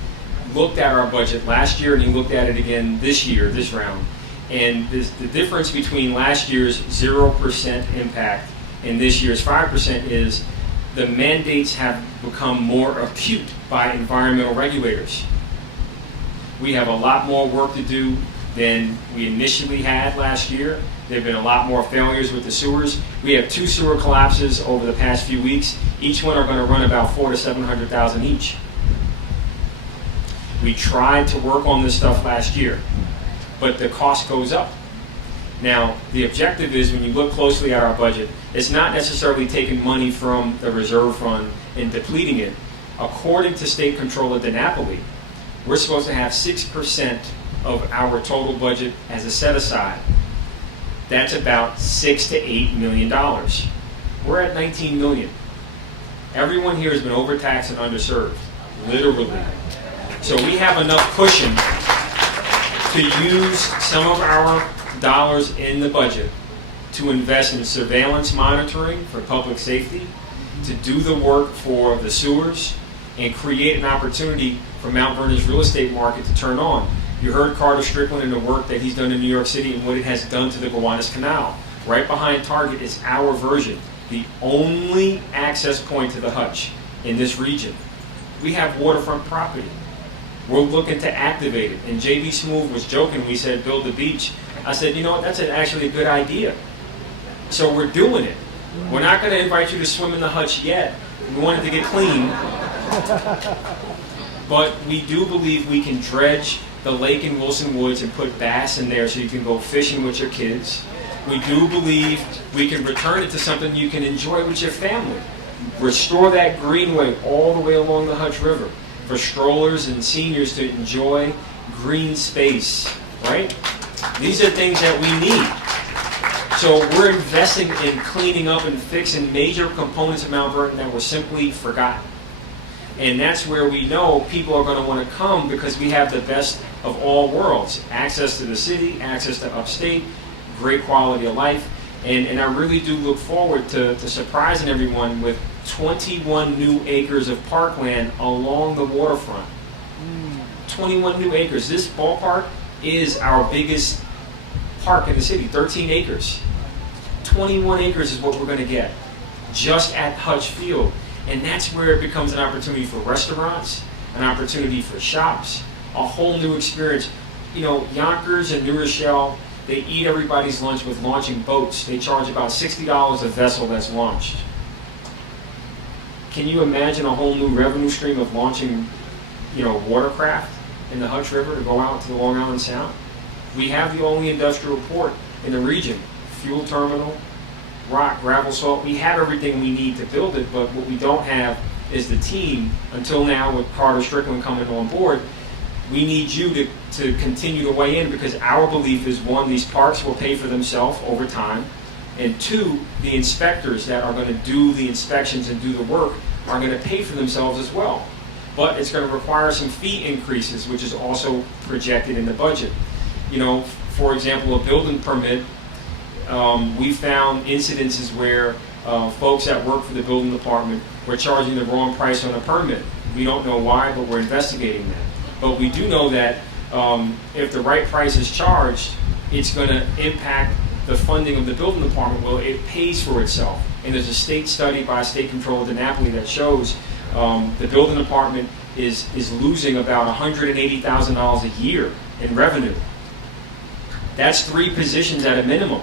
looked at our budget last year and he looked at it again this year, this round. And the difference between last year's 0% impact and this year's 5% is the mandates have become more acute by environmental regulators. We have a lot more work to do than we initially had last year. There have been a lot more failures with the sewers. We have 2 sewer collapses over the past few weeks. Each one are going to run about $400,000 to $700,000 each. We tried to work on this stuff last year, but the cost goes up. Now, the objective is, when you look closely at our budget, it's not necessarily taking money from the reserve fund and depleting it. According to State Controller DiNapoli, we're supposed to have 6% of our total budget as a set-aside. That's about $6 to $8 million. We're at $19 million. Everyone here has been overtaxed and underserved, literally. So we have enough cushion to use some of our dollars in the budget to invest in surveillance monitoring for public safety, to do the work for the sewers, and create an opportunity for Mt Vernon's real estate market to turn on. You heard Carter Strickland and the work that he's done in New York City and what it has done to the Gowanus Canal. Right behind Target is our version, the only access point to the Hutch in this region. We have waterfront property. We're looking to activate it. And J.B. Smoove was joking, we said build the beach. I said, you know what, that's actually a good idea. So we're doing it. We're not going to invite you to swim in the Hutch yet. We want it to get clean. But we do believe we can dredge the lake in Wilson Woods and put bass in there so you can go fishing with your kids. We do believe we can return it to something you can enjoy with your family. Restore that greenway all the way along the Hutch River for strollers and seniors to enjoy green space, right? These are things that we need. So we're investing in cleaning up and fixing major components of Mt Vernon that were simply forgotten. And that's where we know people are going to want to come because we have the best of all worlds. Access to the city, access to upstate, great quality of life. And I really do look forward to surprising everyone with 21 new acres of parkland along the waterfront. 21 new acres. This ballpark is our biggest park in the city, 13 acres. 21 acres is what we're going to get just at Hutch Field. And that's where it becomes an opportunity for restaurants, an opportunity for shops, a whole new experience. You know, Yonkers and New Rochelle, they eat everybody's lunch with launching boats. They charge about $60 a vessel that's launched. Can you imagine a whole new revenue stream of launching, watercraft in the Hutch River to go out to the Long Island Sound? We have the only industrial port in the region. Fuel terminal, rock, gravel, salt. We have everything we need to build it, but what we don't have is the team. Until now, with Carter Strickland coming on board, we need you to continue to weigh in, because our belief is, one, these parks will pay for themselves over time, and two, the inspectors that are going to do the inspections and do the work are going to pay for themselves as well. But it's going to require some fee increases, which is also projected in the budget. For example, a building permit, we found incidences where folks that work for the building department were charging the wrong price on a permit. We don't know why, but we're investigating that. But we do know that if the right price is charged, it's going to impact the funding of the building department. Well, it pays for itself. And there's a state study by State Controller DiNapoli that shows the building department is losing about $180,000 a year in revenue. That's 3 positions at a minimum,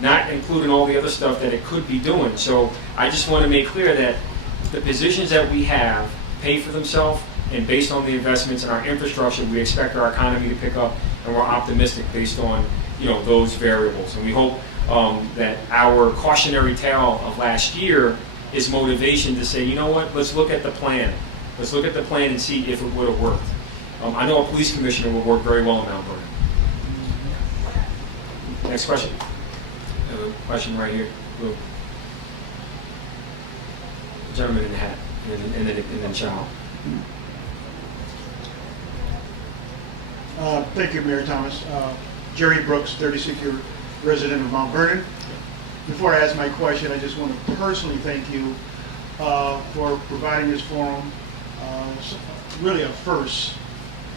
not including all the other stuff that it could be doing. So I just want to make clear that the positions that we have pay for themselves, and based on the investments in our infrastructure, we expect our economy to pick up, and we're optimistic based on those variables. And we hope that our cautionary tale of last year is motivation to say, you know what, let's look at the plan. Let's look at the plan and see if it would have worked. I know a police commissioner would work very well in Mount Vernon. Next question. I have a question right here. Go. Gentleman in the hat, and then child. Thank you, Mayor Thomas. Jerry Brooks, 36-year resident of Mount Vernon. Before I ask my question, I just want to personally thank you for providing this forum. Really a first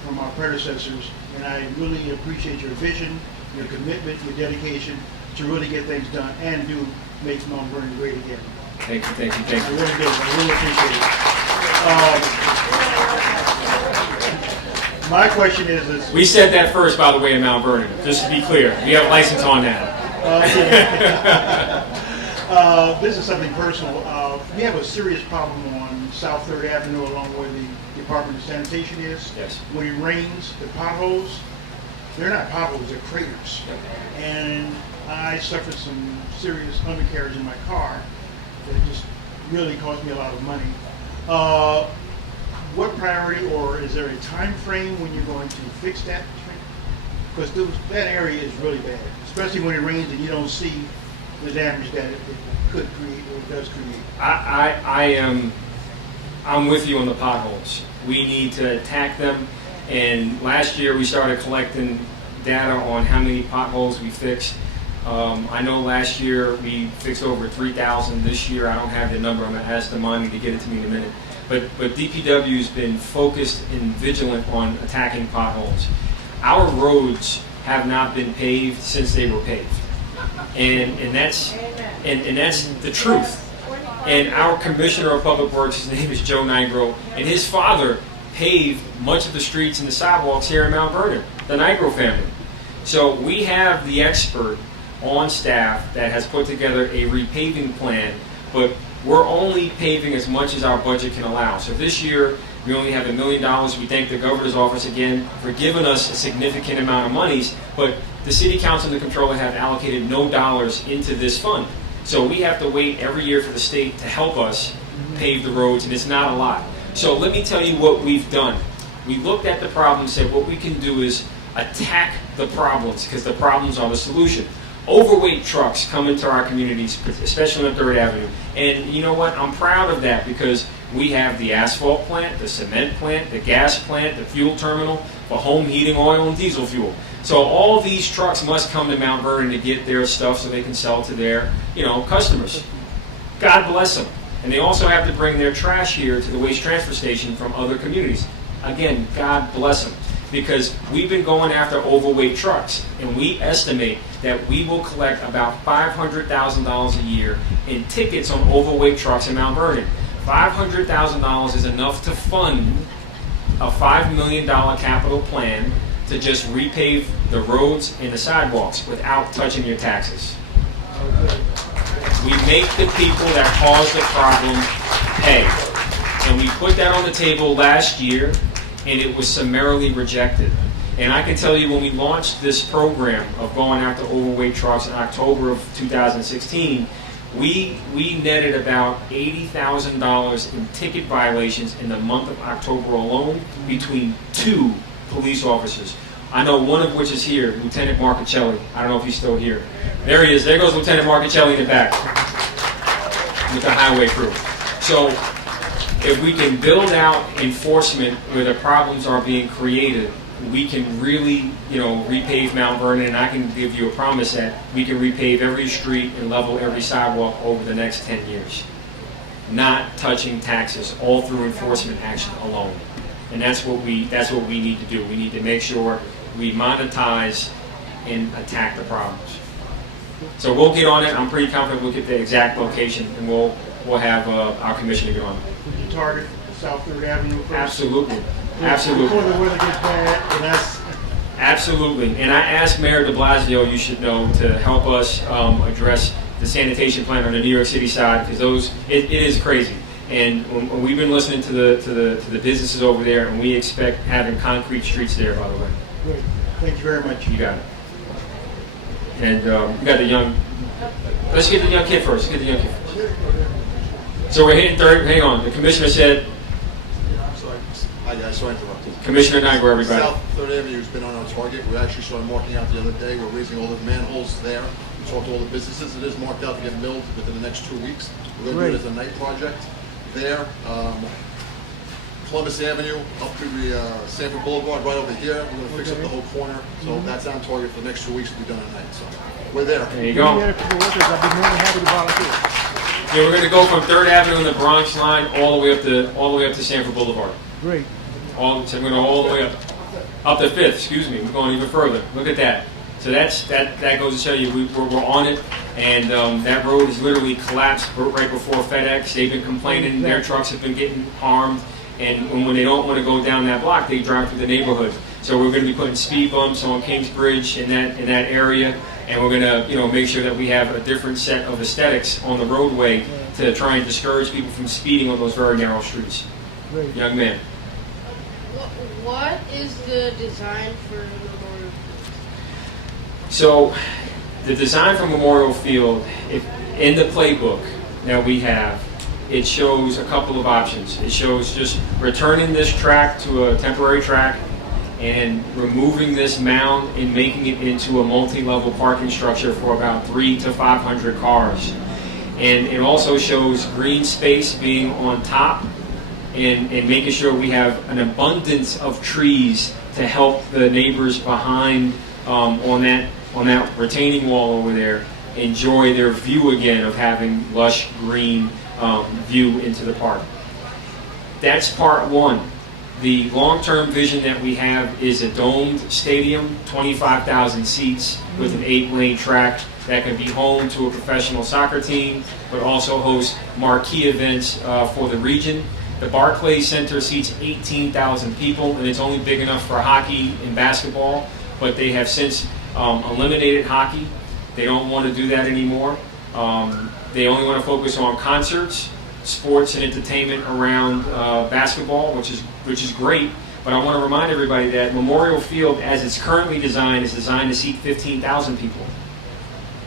from our predecessors, and I really appreciate your vision, your commitment, your dedication to really get things done and do make Mount Vernon great again. Thank you, thank you, thank you. I really do. I really appreciate it. My question is we said that first, by the way, in Mount Vernon, just to be clear. We have a license on that. This is something personal. We have a serious problem on South 3rd Avenue along where the Department of Sanitation is. Yes. When it rains, the potholes, they're not potholes, they're craters. Yep. And I suffered some serious undercarriage in my car that just really cost me a lot of money. What priority, or is there a time frame when you're going to fix that? Because that area is really bad, especially when it rains and you don't see the damage that it could create or does create. I'm with you on the potholes. We need to attack them. And last year we started collecting data on how many potholes we fixed. I know last year we fixed over 3,000. This year I don't have the number. I'm going to ask the Monty to get it to me in a minute. But DPW has been focused and vigilant on attacking potholes. Our roads have not been paved since they were paved, and that's the truth. And our Commissioner of Public Works, his name is Joe Nigro, and his father paved much of the streets and the sidewalks here in Mount Vernon, the Nigro family. So we have the expert on staff that has put together a repaving plan, but we're only paving as much as our budget can allow. So this year, we only have $1 million. We thank the governor's office again for giving us a significant amount of monies, but the city council and the controller have allocated no dollars into this fund. So we have to wait every year for the state to help us pave the roads, and it's not a lot. So let me tell you what we've done. We looked at the problem and said what we can do is attack the problems, because the problems are the solution. Overweight trucks come into our communities, especially on 3rd Avenue. And you know what? I'm proud of that, because we have the asphalt plant, the cement plant, the gas plant, the fuel terminal, for home heating oil and diesel fuel. So all these trucks must come to Mount Vernon to get their stuff so they can sell to their, customers. God bless them. And they also have to bring their trash here to the waste transfer station from other communities. Again, God bless them. Because we've been going after overweight trucks, and we estimate that we will collect about $500,000 a year in tickets on overweight trucks in Mount Vernon. $500,000 is enough to fund a $5 million capital plan to just repave the roads and the sidewalks without touching your taxes. We make the people that cause the problem pay. And we put that on the table last year, and it was summarily rejected. And I can tell you, when we launched this program of going after overweight trucks in October of 2016, we netted about $80,000 in ticket violations in the month of October alone between 2 police officers. I know one of which is here, Lieutenant Marchicelli. I don't know if he's still here. There he is. There goes Lieutenant Marchicelli in the back with the highway crew. So if we can build out enforcement where the problems are being created, we can really, repave Mount Vernon, and I can give you a promise that we can repave every street and level every sidewalk over the next 10 years. Not touching taxes, all through enforcement action alone. And that's what we need to do. We need to make sure we monetize and attack the problems. So we'll get on it. I'm pretty confident we'll get the exact location, and we'll have our commissioner get on it. Would you target South 3rd Avenue first? Absolutely. Absolutely. Before the weather gets bad, and that's... Absolutely. And I asked Mayor de Blasio, you should know, to help us address the sanitation plan on the New York City side, because it is crazy. And we've been listening to the businesses over there, and we expect having concrete streets there. By the way. Great. Thank you very much. You got it. And we got the young. Let's get the young kid first. Get the young kid first. So we're hitting third. Hang on. The commissioner said. I'm sorry. Hi guys. Sorry to interrupt you. Commissioner Niagara, everybody. South 3rd Avenue has been on our target. We actually started marking out the other day. We're raising all the manholes there. We talked to all the businesses. It is marked out to get milled within the next 2 weeks. We're going to do it as a night project there. Columbus Avenue up to the Sanford Boulevard right over here. We're going to fix up the whole corner. So that's on target for the next 2 weeks to be done at night. So we're there. There you go. I'd be more than happy to volunteer. Yeah, we're going to go from 3rd Avenue in the Bronx line all the way up to Sanford Boulevard. Great. So we're going to all the way up to 5th. Excuse me. We're going even further. Look at that. So that goes to show you we're on it, and that road is literally collapsed right before FedEx. They've been complaining their trucks have been getting harmed, and when they don't want to go down that block, they drive through the neighborhood. So we're going to be putting speed bumps on Kingsbridge in that area, and we're going to make sure that we have a different set of aesthetics on the roadway to try and discourage people from speeding on those very narrow streets. Great. Young man. What is the design for Memorial? So, the design for Memorial Field, in the playbook that we have, it shows a couple of options. It shows just returning this track to a temporary track and removing this mound and making it into a multi-level parking structure for about 300 to 500 cars. And it also shows green space being on top and making sure we have an abundance of trees to help the neighbors behind on that retaining wall over there enjoy their view again of having lush green view into the park. That's part one. The long-term vision that we have is a domed stadium, 25,000 seats with an 8-lane track that can be home to a professional soccer team, but also host marquee events for the region. The Barclays Center seats 18,000 people, and it's only big enough for hockey and basketball, but they have since eliminated hockey. They don't want to do that anymore. They only want to focus on concerts, sports, and entertainment around basketball, which is great. But I want to remind everybody that Memorial Field, as it's currently designed, is designed to seat 15,000 people.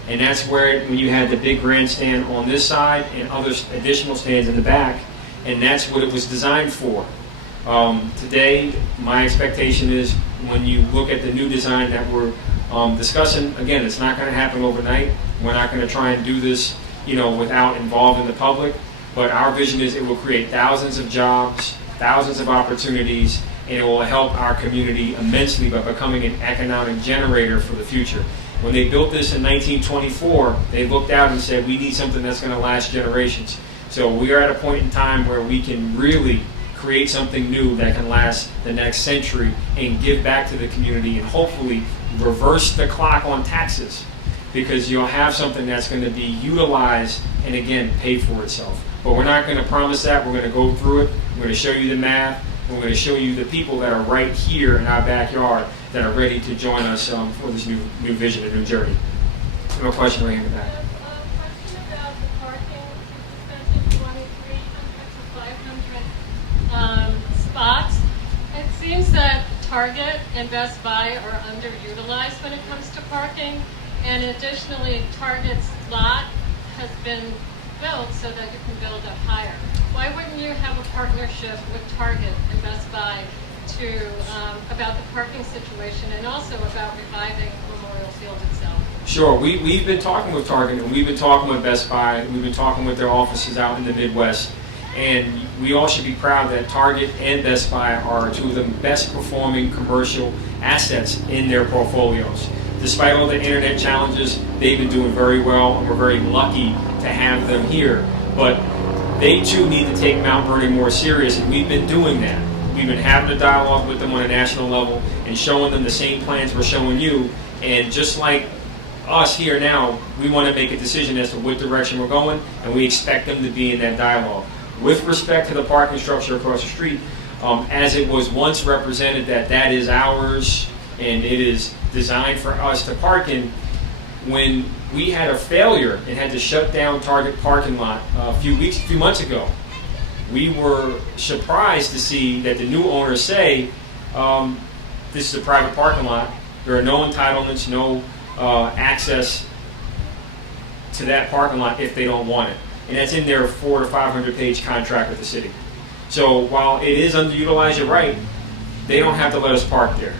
And that's where, when you had the big grandstand on this side and other additional stands in the back, and that's what it was designed for. Today, my expectation is when you look at the new design that we're discussing, again, it's not going to happen overnight. We're not going to try and do this, without involving the public. But our vision is it will create thousands of jobs, thousands of opportunities, and it will help our community immensely by becoming an economic generator for the future. When they built this in 1924, they looked out and said, we need something that's going to last generations. So we are at a point in time where we can really create something new that can last the next century and give back to the community and hopefully reverse the clock on taxes, because you'll have something that's going to be utilized and again pay for itself. But we're not going to promise that. We're going to go through it. We're going to show you the math. We're going to show you the people that are right here in our backyard that are ready to join us for this new vision, a new journey. No question right in the back. Spots. It seems that Target and Best Buy are underutilized when it comes to parking, and additionally Target's lot has been built so that you can build up higher. Why wouldn't you have a partnership with Target and Best Buy about the parking situation and also about reviving Memorial Field itself? Sure. We've been talking with Target, and we've been talking with Best Buy, we've been talking with their offices out in the Midwest. And we all should be proud that Target and Best Buy are two of the best performing commercial assets in their portfolios. Despite all the internet challenges, they've been doing very well, and we're very lucky to have them here. But they too need to take Mt Vernon more serious, and we've been doing that. We've been having a dialogue with them on a national level and showing them the same plans we're showing you. And just like us here now, we want to make a decision as to what direction we're going, and we expect them to be in that dialogue. With respect to the parking structure across the street, as it was once represented that is ours and it is designed for us to park in, when we had a failure and had to shut down Target parking lot a few months ago, we were surprised to see that the new owners say, this is a private parking lot. There are no entitlements, no access to that parking lot if they don't want it. And that's in their 400 to 500 page contract with the city. So while it is underutilized, you're right, they don't have to let us park there.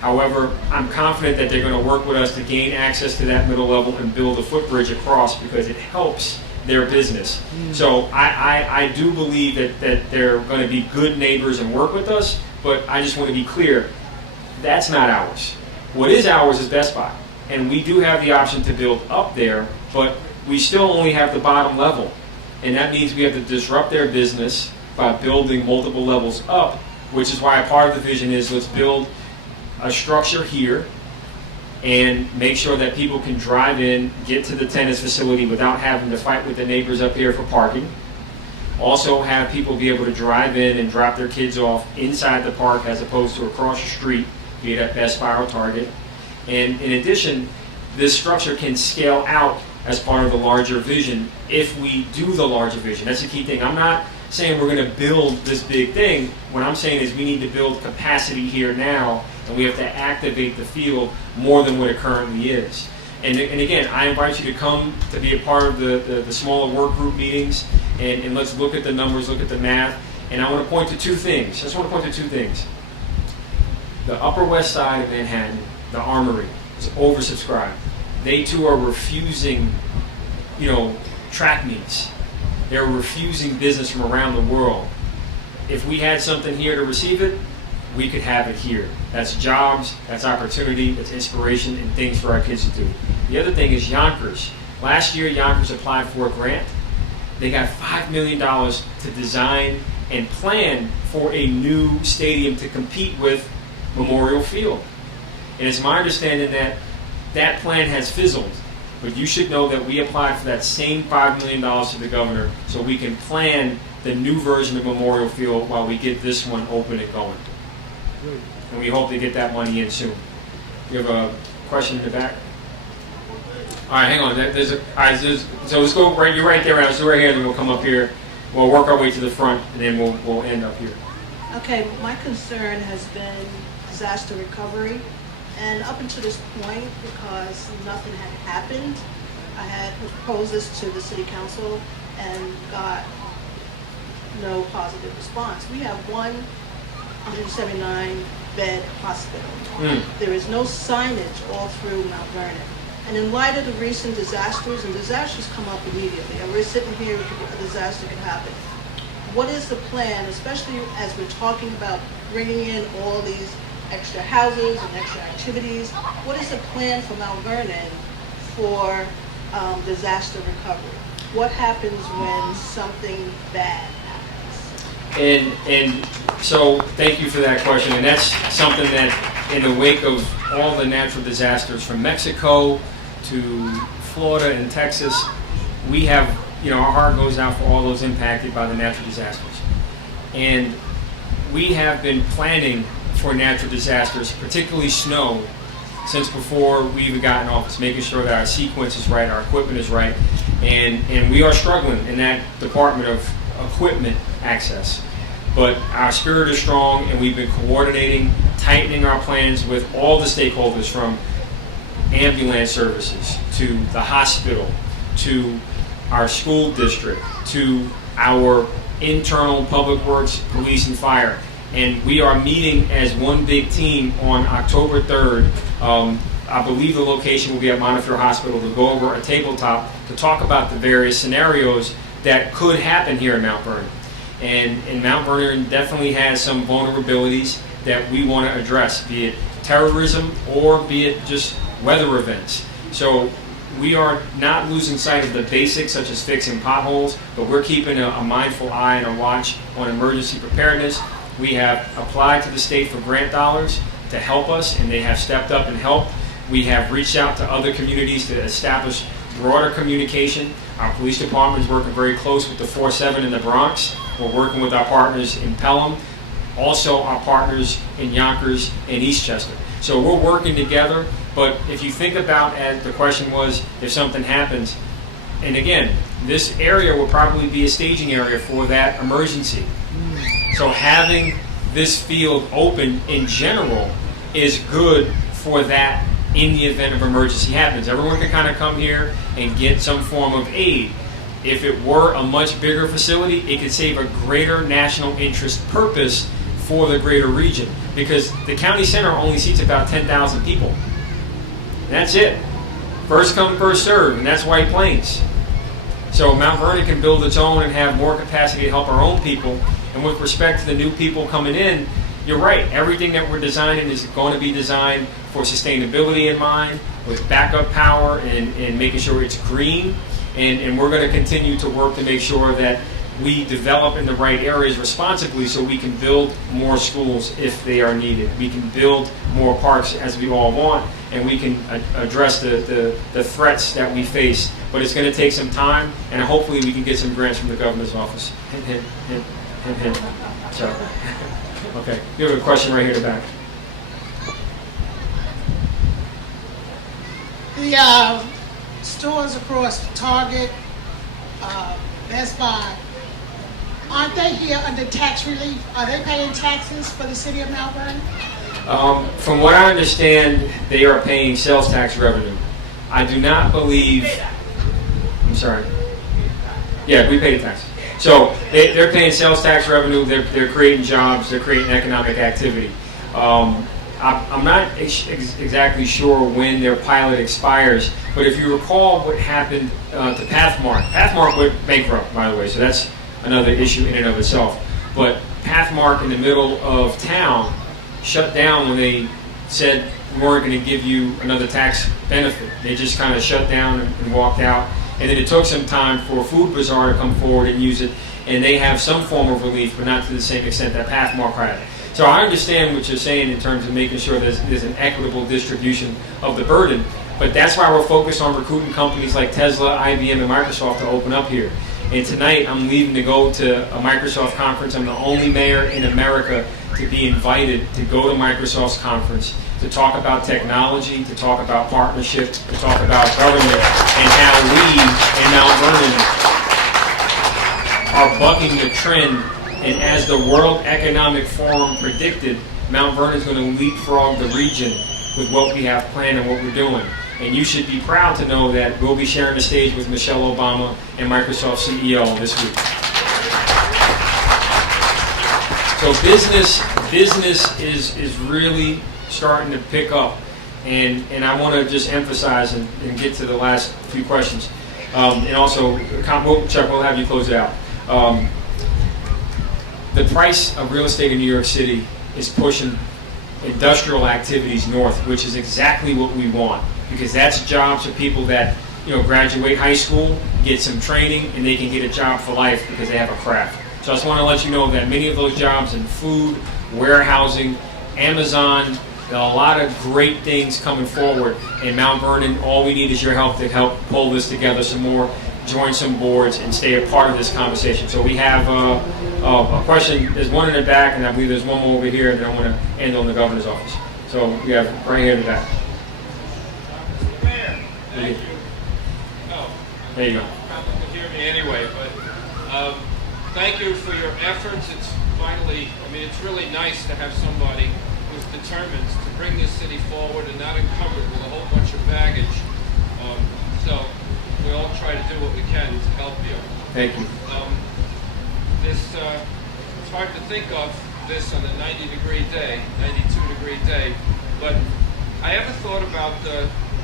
However, I'm confident that they're going to work with us to gain access to that middle level and build a footbridge across because it helps their business. So I do believe that they're going to be good neighbors and work with us, but I just want to be clear, that's not ours. What is ours is Best Buy. And we do have the option to build up there, but we still only have the bottom level. And that means we have to disrupt their business by building multiple levels up, which is why a part of the vision is let's build a structure here and make sure that people can drive in, get to the tennis facility without having to fight with the neighbors up here for parking. Also have people be able to drive in and drop their kids off inside the park as opposed to across the street, be it at Best Buy or Target. And in addition, this structure can scale out as part of the larger vision if we do the larger vision. That's the key thing. I'm not saying we're going to build this big thing. What I'm saying is we need to build capacity here now, and we have to activate the field more than what it currently is. And again, I invite you to come to be a part of the smaller work group meetings, and let's look at the numbers, look at the math. And I want to point to two things. I just want to point to two things. The Upper West Side of Manhattan, the Armory, is oversubscribed. They too are refusing, track meets. They're refusing business from around the world. If we had something here to receive it, we could have it here. That's jobs, that's opportunity, that's inspiration, and things for our kids to do. The other thing is Yonkers. Last year, Yonkers applied for a grant. They got $5 million to design and plan for a new stadium to compete with Memorial Field. And it's my understanding that that plan has fizzled. But you should know that we applied for that same $5 million to the governor so we can plan the new version of Memorial Field while we get this one open and going. And we hope to get that money in soon. You have a question in the back? All right, hang on. So let's go right. You're right there. So right here, and we'll come up here. We'll work our way to the front, and then we'll end up here. Okay, my concern has been disaster recovery. And up until this point, because nothing had happened, I had proposed this to the city council and got no positive response. We have one 179-bed hospital. There is no signage all through Mt Vernon. And in light of the recent disasters, and disasters come up immediately, and we're sitting here, a disaster can happen. What is the plan, especially as we're talking about bringing in all these extra houses and extra activities? What is the plan for Mt Vernon for disaster recovery? What happens when something bad happens? And so thank you for that question. And that's something that in the wake of all the natural disasters from Mexico to Florida and Texas, we have, our heart goes out for all those impacted by the natural disasters. And we have been planning for natural disasters, particularly snow, since before we even got in office, making sure that our sequence is right, our equipment is right, and we are struggling in that department of equipment access. But our spirit is strong, and we've been coordinating, tightening our plans with all the stakeholders, from ambulance services to the hospital, to our school district, to our internal public works, police, and fire. And we are meeting as one big team on October 3rd. I believe the location will be at Montefiore Hospital to go over a tabletop to talk about the various scenarios that could happen here in Mt Vernon. And Mt Vernon definitely has some vulnerabilities that we want to address, be it terrorism or be it just weather events. So we are not losing sight of the basics, such as fixing potholes, but we're keeping a mindful eye and a watch on emergency preparedness. We have applied to the state for grant dollars to help us, and they have stepped up and helped. We have reached out to other communities to establish broader communication. Our police department is working very close with the 4-7 in the Bronx. We're working with our partners in Pelham, also our partners in Yonkers and Eastchester. So we're working together, but if you think about, as the question was, if something happens, And again, this area will probably be a staging area for that emergency. So having this field open in general is good for that in the event of emergency happens. Everyone can kind of come here and get some form of aid. If it were a much bigger facility, it could save a greater national interest purpose for the greater region, because the county center only seats about 10,000 people. That's it. First come, first serve, and that's White Plains. So Mount Vernon can build its own and have more capacity to help our own people. And with respect to the new people coming in, you're right. Everything that we're designing is going to be designed for sustainability in mind, with backup power and making sure it's green. And we're going to continue to work to make sure that we develop in the right areas responsibly so we can build more schools if they are needed. We can build more parks as we all want, and we can address the threats that we face. But it's going to take some time, and hopefully we can get some grants from the governor's office. Hint, hint, hint, hint, hint. So, okay, you have a question right here in the back. The stores across Target, Best Buy, aren't they here under tax relief? Are they paying taxes for the city of Mount Vernon? From what I understand, they are paying sales tax revenue. I do not believe. I'm sorry. Yeah, we pay the tax. So they're paying sales tax revenue. They're creating jobs. They're creating economic activity. I'm not exactly sure when their pilot expires, but if you recall what happened to Pathmark went bankrupt, by the way, so that's another issue in and of itself. But Pathmark in the middle of town shut down when they said we weren't going to give you another tax benefit. They just kind of shut down and walked out. And then it took some time for Food Bazaar to come forward and use it, and they have some form of relief, but not to the same extent that Pathmark had. So I understand what you're saying in terms of making sure there's an equitable distribution of the burden, but that's why we're focused on recruiting companies like Tesla, IBM, and Microsoft to open up here. And tonight I'm leaving to go to a Microsoft conference. I'm the only mayor in America to be invited to go to Microsoft's conference to talk about technology, to talk about partnership, to talk about government, and how we in Mount Vernon are bucking the trend. And as the World Economic Forum predicted, Mount Vernon is going to leapfrog the region with what we have planned and what we're doing. And you should be proud to know that we'll be sharing the stage with Michelle Obama and Microsoft CEO this week. So business is really starting to pick up. And I want to just emphasize and get to the last few questions. And also, Chuck, we'll have you close it out. The price of real estate in New York City is pushing industrial activities north, which is exactly what we want, because that's jobs for people that graduate high school, get some training, and they can get a job for life because they have a craft. So I just want to let you know that many of those jobs in food, warehousing, Amazon, there are a lot of great things coming forward in Mount Vernon. All we need is your help to help pull this together some more, join some boards, and stay a part of this conversation. So we have a question. There's one in the back, and I believe there's one more over here that I want to end on the governor's office. So we have right here in the back. Mayor, thank you. Oh, there you go. You can hear me anyway, but thank you for your efforts. It's it's really nice to have somebody who's determined to bring this city forward and not encumbered with a whole bunch of baggage. So we all try to do what we can to help you. Thank you. It's hard to think of this on a 90-degree day, 92-degree day, but I ever thought about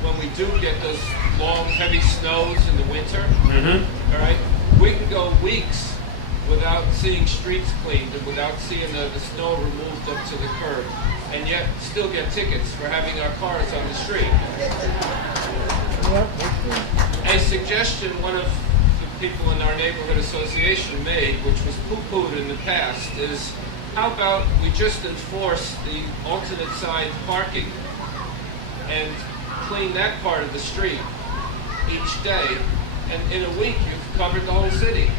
when we do get those long, heavy snows in the winter. Mm-hmm. All right, we can go weeks without seeing streets cleaned and without seeing the snow removed up to the curb, and yet still get tickets for having our cars on the street. A suggestion one of the people in our neighborhood association made, which was poo-pooed in the past, is how about we just enforce the alternate side parking and clean that part of the street each day, and in a week you've covered the whole city,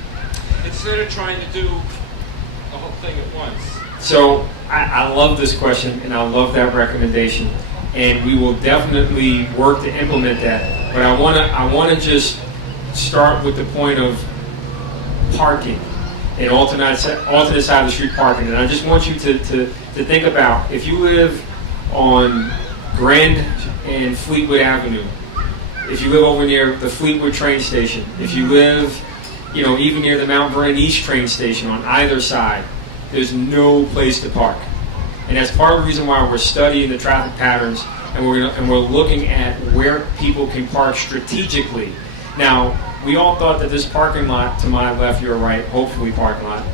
instead of trying to do the whole thing at once. So I love this question, and I love that recommendation, and we will definitely work to implement that. But I want to just start with the point of parking and alternate side of the street parking. And I just want you to think about, if you live on Grand and Fleetwood Avenue, if you live over near the Fleetwood train station, if you live, even near the Mt Vernon East train station on either side, there's no place to park. And that's part of the reason why we're studying the traffic patterns, and we're looking at where people can park strategically. Now, we all thought that this parking lot to my left, your right, hopefully parking lot,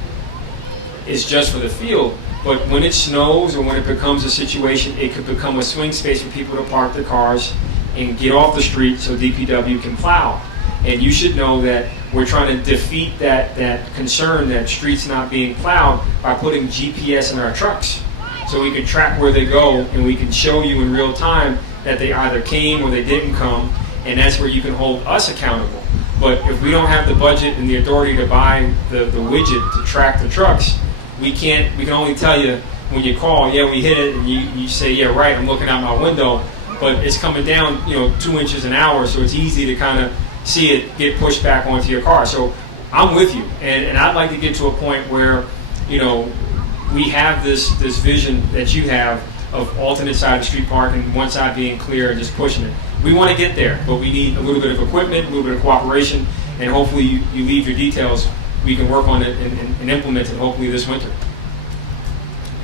is just for the field. But when it snows or when it becomes a situation, it could become a swing space for people to park their cars and get off the street so DPW can plow. And you should know that we're trying to defeat that concern that streets not being plowed by putting GPS in our trucks, so we can track where they go and we can show you in real time that they either came or they didn't come, and that's where you can hold us accountable. But if we don't have the budget and the authority to buy the widget to track the trucks, we can only tell you when you call, yeah, we hit it, and you say, yeah, right, I'm looking out my window, but it's coming down 2 inches an hour, so it's easy to kind of see it get pushed back onto your car. So I'm with you, and I'd like to get to a point where we have this vision that you have of alternate side of street parking, one side being clear and just pushing it. We want to get there, but we need a little bit of equipment, a little bit of cooperation, and hopefully you leave your details. We can work on it and implement it hopefully this winter.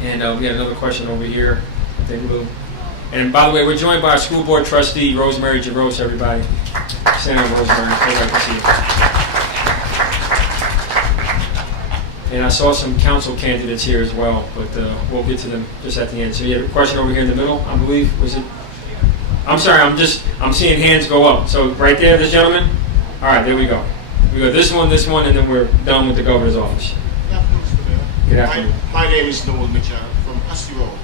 And we had another question over here, I think, Lou. And by the way, we're joined by our school board trustee, Rosemary Jaros, everybody. Senator Rosemary, great to see you. And I saw some council candidates here as well, but we'll get to them just at the end. So you had a question over here in the middle, I believe, was it? I'm sorry, I'm seeing hands go up. So right there, this gentleman? All right, there we go. We go this one, and then we're done with the governor's office. Good afternoon. My name is Noel Mitchell from Asty Road.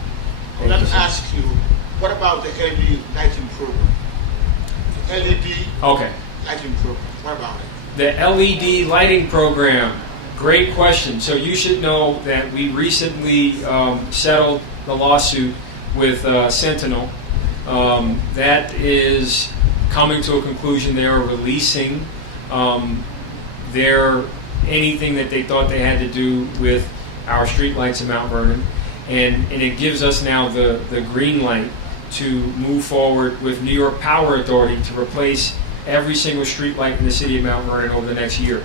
I would like to ask you, what about the LED lighting program? LED lighting program, what about it? The LED lighting program, great question. So you should know that we recently settled the lawsuit with Sentinel. That is coming to a conclusion. They are releasing anything that they thought they had to do with our streetlights in Mt Vernon, and it gives us now the green light to move forward with New York Power Authority to replace every single streetlight in the city of Mt Vernon over the next year,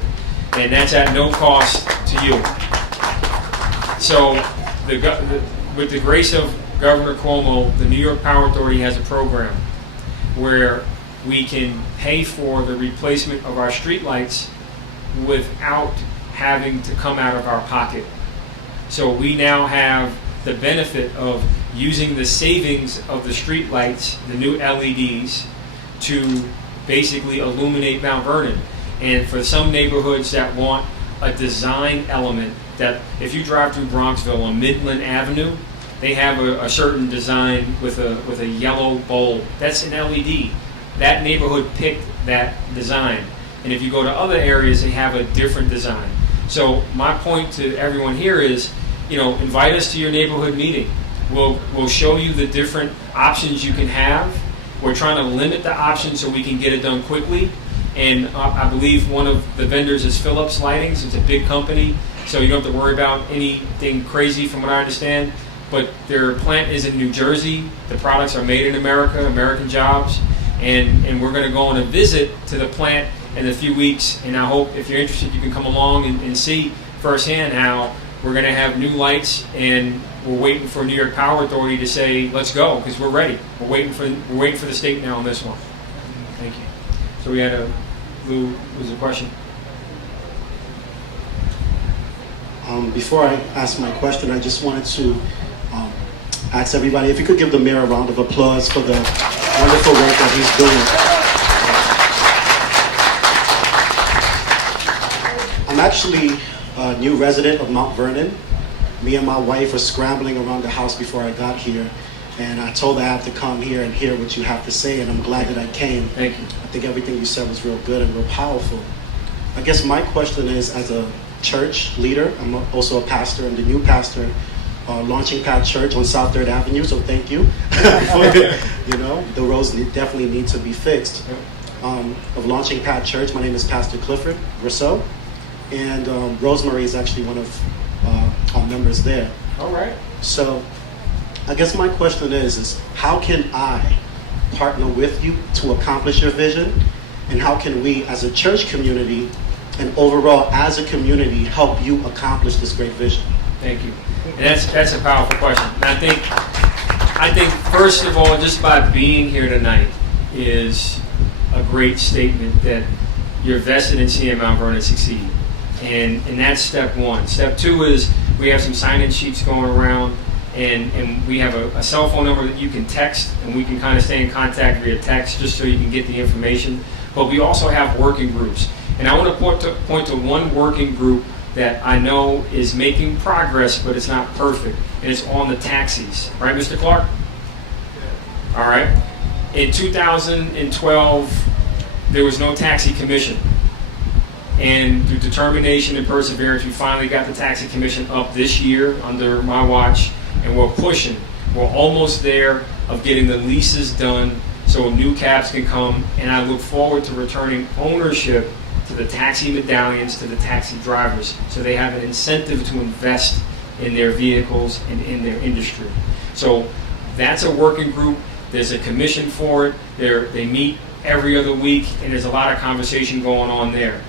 and that's at no cost to you. So, with the grace of Governor Cuomo, the New York Power Authority has a program where we can pay for the replacement of our streetlights without having to come out of our pocket. So we now have the benefit of using the savings of the streetlights, the new LEDs, to basically illuminate Mt Vernon. And for some neighborhoods that want a design element, that if you drive through Bronxville on Midland Avenue, they have a certain design with a yellow bulb. That's an LED. That neighborhood picked that design. And if you go to other areas, they have a different design. So my point to everyone here is, invite us to your neighborhood meeting. We'll show you the different options you can have. We're trying to limit the options so we can get it done quickly. And I believe one of the vendors is Philips Lightings. It's a big company, so you don't have to worry about anything crazy from what I understand. But their plant is in New Jersey. The products are made in America, American jobs. And we're going to go on a visit to the plant in a few weeks. And I hope if you're interested, you can come along and see firsthand how we're going to have new lights, and we're waiting for New York Power Authority to say, let's go, because we're ready. We're waiting for the state now on this one. Thank you. So we had Lou, was a question? Before I ask my question, I just wanted to ask everybody if you could give the mayor a round of applause for the wonderful work that he's doing. I'm actually a new resident of Mt Vernon. Me and my wife were scrambling around the house before I got here, and I told her I have to come here and hear what you have to say, and I'm glad that I came. Thank you. I think everything you said was real good and real powerful. I guess my question is, as a church leader, I'm also a pastor, and the new pastor Launching Pad Church on South 3rd Avenue, so thank you. The roads definitely need to be fixed. of Launching Pad Church. My name is Pastor Clifford Rousseau, and Rosemary is actually one of our members there. All right. So I guess my question is how can I partner with you to accomplish your vision? And how can we as a church community and overall as a community help you accomplish this great vision? Thank you. And that's a powerful question. And I think first of all, just by being here tonight is a great statement that you're vested in seeing Mount Vernon succeed. And that's step one. Step two is we have some sign-in sheets going around, and we have a cell phone number that you can text, and we can kind of stay in contact via text just so you can get the information. But we also have working groups. And I want to point to one working group that I know is making progress, but it's not perfect. And it's on the taxis. Right, Mr. Clark? All right. In 2012, there was no taxi commission. And through determination and perseverance, we finally got the taxi commission up this year under my watch. And we're pushing. We're almost there of getting the leases done so new cabs can come. And I look forward to returning ownership to the taxi medallions, to the taxi drivers, so they have an incentive to invest in their vehicles and in their industry. So that's a working group. There's a commission for it. They meet every other week, and there's a lot of conversation going on there.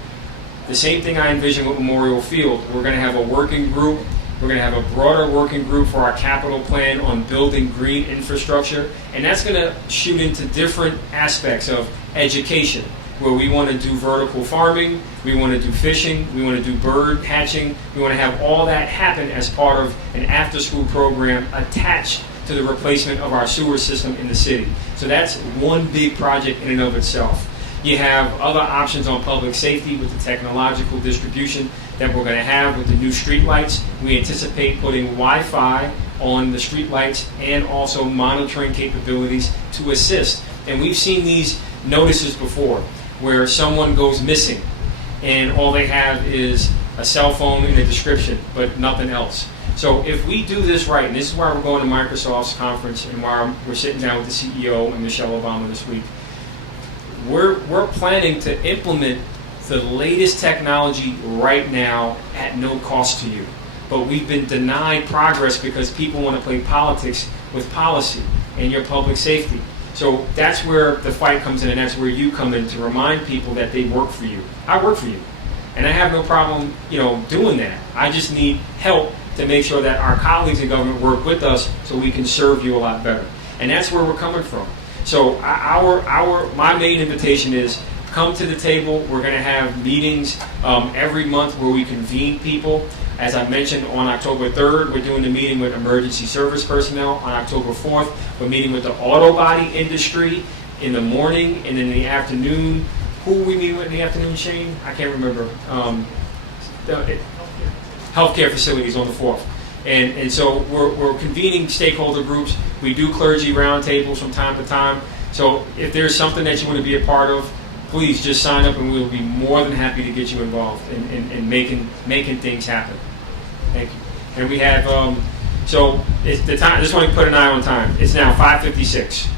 The same thing I envision with Memorial Field. We're going to have a working group. We're going to have a broader working group for our capital plan on building green infrastructure, and that's going to shoot into different aspects of education, where we want to do vertical farming, we want to do fishing, we want to do bird hatching. We want to have all that happen as part of an after-school program attached to the replacement of our sewer system in the city. So that's one big project in and of itself. You have other options on public safety with the technological distribution that we're going to have with the new streetlights. We anticipate putting Wi-Fi on the streetlights and also monitoring capabilities to assist. And we've seen these notices before, where someone goes missing and all they have is a cell phone and a description, but nothing else. So if we do this right, and this is why we're going to Microsoft's conference and why we're sitting down with the CEO and Michelle Obama this week, we're planning to implement the latest technology right now at no cost to you. But we've been denied progress because people want to play politics with policy and your public safety. So that's where the fight comes in, and that's where you come in to remind people that they work for you. I work for you, and I have no problem, doing that. I just need help to make sure that our colleagues in government work with us so we can serve you a lot better. And that's where we're coming from. So my main invitation is come to the table. We're going to have meetings every month where we convene people. As I mentioned, on October 3rd, we're doing the meeting with emergency service personnel. On October 4th, we're meeting with the auto body industry in the morning, and in the afternoon, who are we meeting with in the afternoon, Shane? I can't remember. Healthcare facilities on the 4th. And so we're convening stakeholder groups. We do clergy roundtables from time to time. So if there's something that you want to be a part of, please just sign up and we'll be more than happy to get you involved in making things happen. Thank you. And we have, so it's the time, I just want to put an eye on time. It's now 5:56.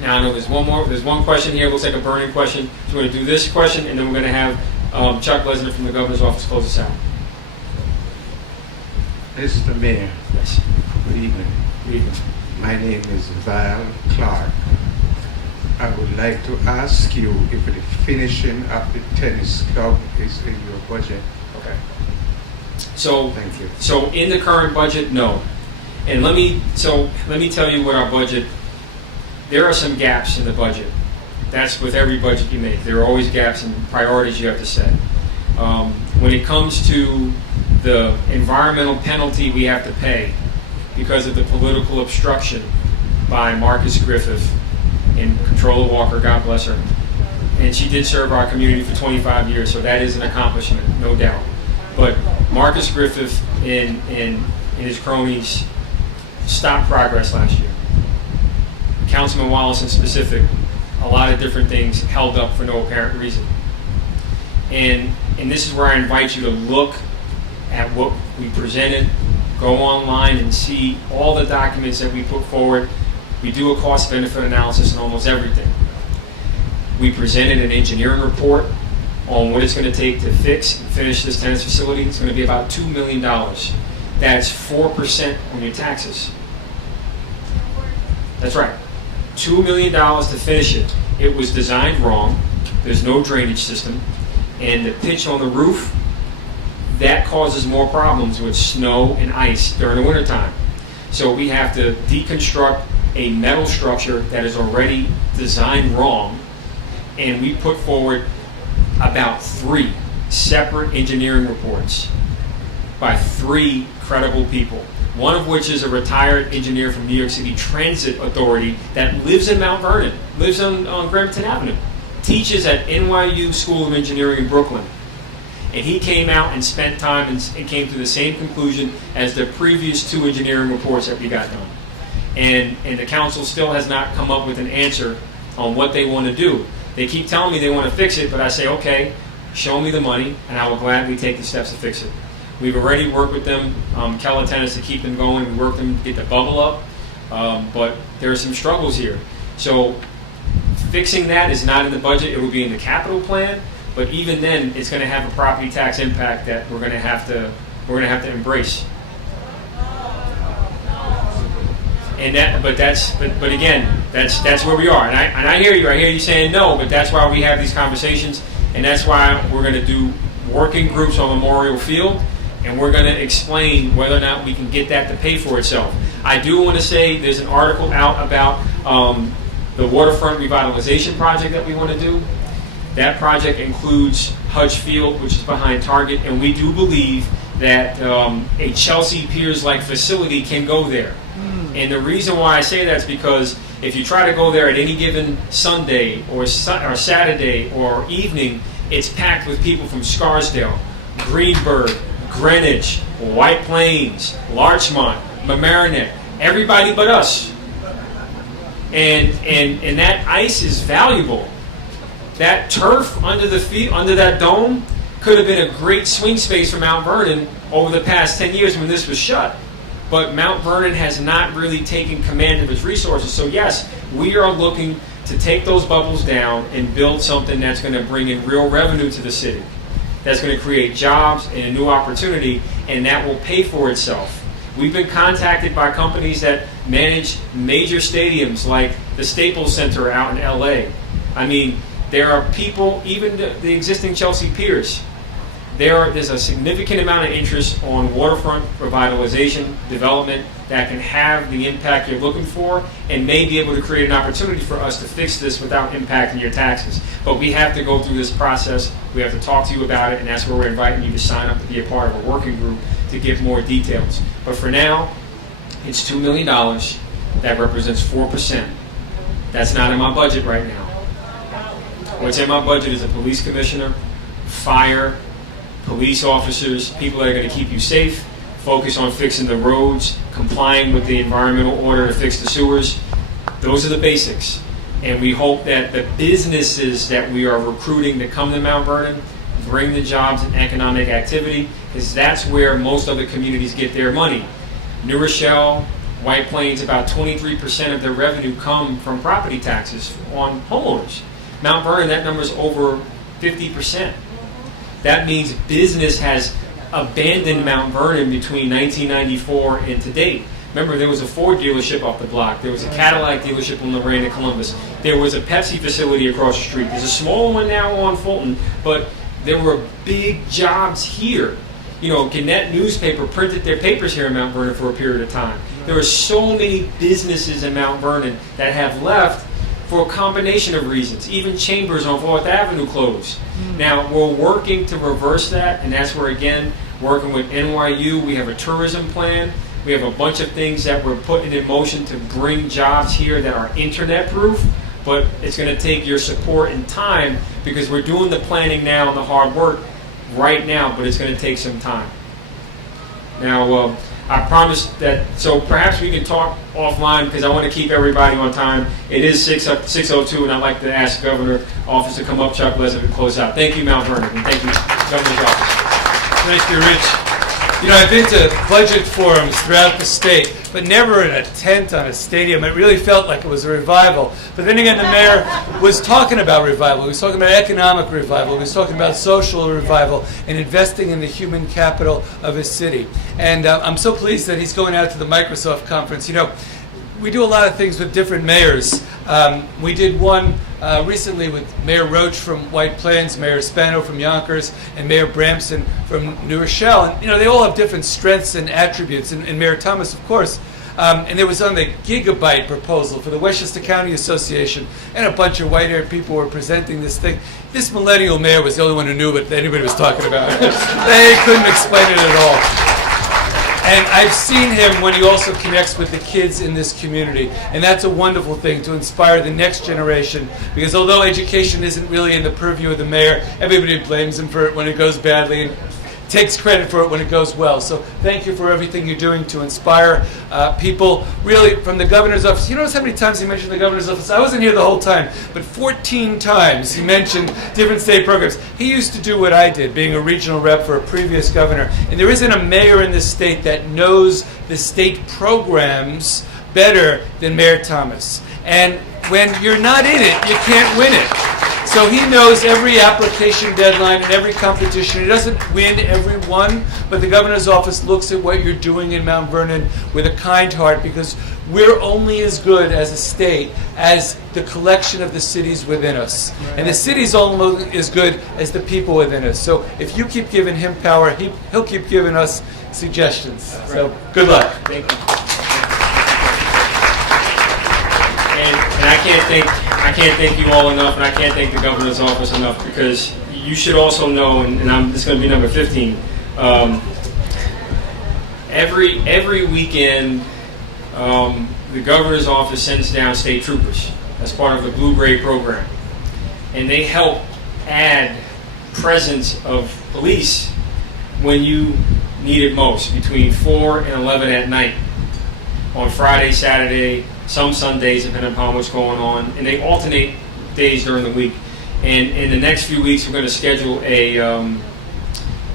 Now I know there's one question here. It looks like a burning question. So we're going to do this question, and then we're going to have Chuck Lesnar from the governor's office close us out. Mr. Mayor. Yes. Good evening. Good evening. My name is Val Clark. I would like to ask you if the finishing of the tennis club is in your budget. Okay. So, thank you. So in the current budget, no. And let me tell you what our budget. There are some gaps in the budget. That's with every budget you make. There are always gaps and priorities you have to set. When it comes to the environmental penalty we have to pay because of the political obstruction by Marcus Griffith in Controller Walker, God bless her. And she did serve our community for 25 years, so that is an accomplishment, no doubt. But Marcus Griffith and his cronies stopped progress last year. Councilman Wallace in specific, a lot of different things held up for no apparent reason. And this is where I invite you to look at what we presented, go online and see all the documents that we put forward. We do a cost-benefit analysis on almost everything. We presented an engineering report on what it's going to take to fix and finish this tennis facility. It's going to be about $2 million. That's 4% on your taxes. That's right. $2 million to finish it. It was designed wrong. There's no drainage system. And the pitch on the roof, that causes more problems with snow and ice during the wintertime. So we have to deconstruct a metal structure that is already designed wrong, and we put forward about 3 separate engineering reports by 3 credible people, one of which is a retired engineer from New York City Transit Authority that lives in Mount Vernon, lives on Gramerton Avenue, teaches at NYU School of Engineering in Brooklyn. And he came out and spent time and came to the same conclusion as the previous 2 engineering reports that we got done. And the council still has not come up with an answer on what they want to do. They keep telling me they want to fix it, but I say, okay, show me the money, and I will gladly take the steps to fix it. We've already worked with them, Keller Tennis, to keep them going. We worked them to get the bubble up, but there are some struggles here. So fixing that is not in the budget. It will be in the capital plan, but even then, it's going to have a property tax impact that we're going to have to embrace. And that, but again, that's where we are. And I hear you. I hear you saying no, but that's why we have these conversations, and that's why we're going to do working groups on Memorial Field, and we're going to explain whether or not we can get that to pay for itself. I do want to say there's an article out about the waterfront revitalization project that we want to do. That project includes Hudge Field, which is behind Target, and we do believe that a Chelsea Piers-like facility can go there. And the reason why I say that is because if you try to go there at any given Sunday or Saturday or evening, it's packed with people from Scarsdale, Greenberg, Greenwich, White Plains, Larchmont, Mamaroneck, everybody but us. And that ice is valuable. That turf under the feet, under that dome, could have been a great swing space for Mount Vernon over the past 10 years when this was shut. But Mount Vernon has not really taken command of its resources. So yes, we are looking to take those bubbles down and build something that's going to bring in real revenue to the city. That's going to create jobs and a new opportunity, and that will pay for itself. We've been contacted by companies that manage major stadiums like the Staples Center out in LA. I mean, there are people, even the existing Chelsea Piers, there's a significant amount of interest on waterfront revitalization, development that can have the impact you're looking for and may be able to create an opportunity for us to fix this without impacting your taxes. But we have to go through this process. We have to talk to you about it, and that's where we're inviting you to sign up to be a part of a working group to get more details. But for now, it's $2 million. That represents 4%. That's not in my budget right now. What's in my budget is a police commissioner, fire, police officers, people that are going to keep you safe, focus on fixing the roads, complying with the environmental order to fix the sewers. Those are the basics. And we hope that the businesses that we are recruiting to come to Mount Vernon bring the jobs and economic activity, because that's where most other communities get their money. New Rochelle, White Plains, about 23% of their revenue come from property taxes on homeowners. Mount Vernon, that number is over 50%. That means business has abandoned Mount Vernon between 1994 and to date. Remember, there was a Ford dealership off the block. There was a Cadillac dealership on Lorraine and Columbus. There was a Pepsi facility across the street. There's a small one now on Fulton, but there were big jobs here. You know, Gannett newspaper printed their papers here in Mount Vernon for a period of time. There are so many businesses in Mount Vernon that have left for a combination of reasons. Even Chambers on 4th Avenue closed. Now, we're working to reverse that, and that's where, again, working with NYU, we have a tourism plan. We have a bunch of things that we're putting in motion to bring jobs here that are internet-proof, but it's going to take your support and time because we're doing the planning now and the hard work right now, but it's going to take some time. Now, I promised that, so perhaps we can talk offline because I want to keep everybody on time. It is 6:02, and I'd like to ask Governor's office to come up, Chuck Pleasant, and close out. Thank you, Mount Vernon, and thank you, Governor's office. Thank you, Rich. You know, I've been to budget forums throughout the state, but never in a tent on a stadium. It really felt like it was a revival. But then again, the mayor was talking about revival. He was talking about economic revival. He was talking about social revival and investing in the human capital of his city. And I'm so pleased that he's going out to the Microsoft conference. You know, we do a lot of things with different mayors. We did one recently with Mayor Roach from White Plains, Mayor Spano from Yonkers, and Mayor Bramson from New Rochelle. And, you know, they all have different strengths and attributes, and Mayor Thomas, of course. And it was on the gigabyte proposal for the Westchester County Association, and a bunch of white-haired people were presenting this thing. This millennial mayor was the only one who knew what anybody was talking about. They couldn't explain it at all. And I've seen him when he also connects with the kids in this community. And that's a wonderful thing, to inspire the next generation. Because although education isn't really in the purview of the mayor, everybody blames him for it when it goes badly and takes credit for it when it goes well. So thank you for everything you're doing to inspire people, really, from the governor's office. You notice how many times he mentioned the governor's office? I wasn't here the whole time, but 14 times he mentioned different state programs. He used to do what I did, being a regional rep for a previous governor. And there isn't a mayor in this state that knows the state programs better than Mayor Thomas. And when you're not in it, you can't win it. So he knows every application deadline and every competition. He doesn't win every one, but the governor's office looks at what you're doing in Mount Vernon with a kind heart, because we're only as good as a state as the collection of the cities within us. And the city's only as good as the people within us. So if you keep giving him power, he'll keep giving us suggestions. So good luck. Thank you. And I can't thank you all enough, and I can't thank the governor's office enough, because you should also know, and this is going to be number 15. Every weekend, the governor's office sends down state troopers as part of the Blue Gray program, and they help add presence of police when you need it most, between 4 and 11 at night, on Friday, Saturday, some Sundays, depending upon what's going on, and they alternate days during the week. And in the next few weeks, we're going to schedule a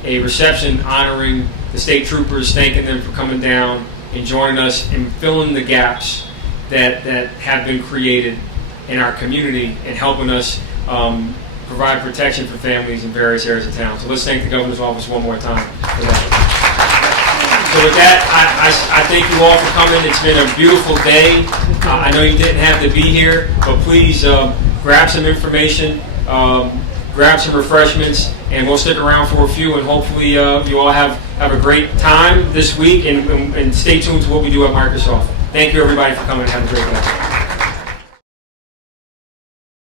reception honoring the state troopers, thanking them for coming down and joining us and filling the gaps that have been created in our community and helping us provide protection for families in various areas of town. So let's thank the governor's office one more time for that. So with that, I thank you all for coming. It's been a beautiful day. I know you didn't have to be here, but please grab some information, grab some refreshments, and we'll stick around for a few, and hopefully you all have a great time this week, and stay tuned to what we do at Microsoft. Thank you, everybody, for coming. Have a great day.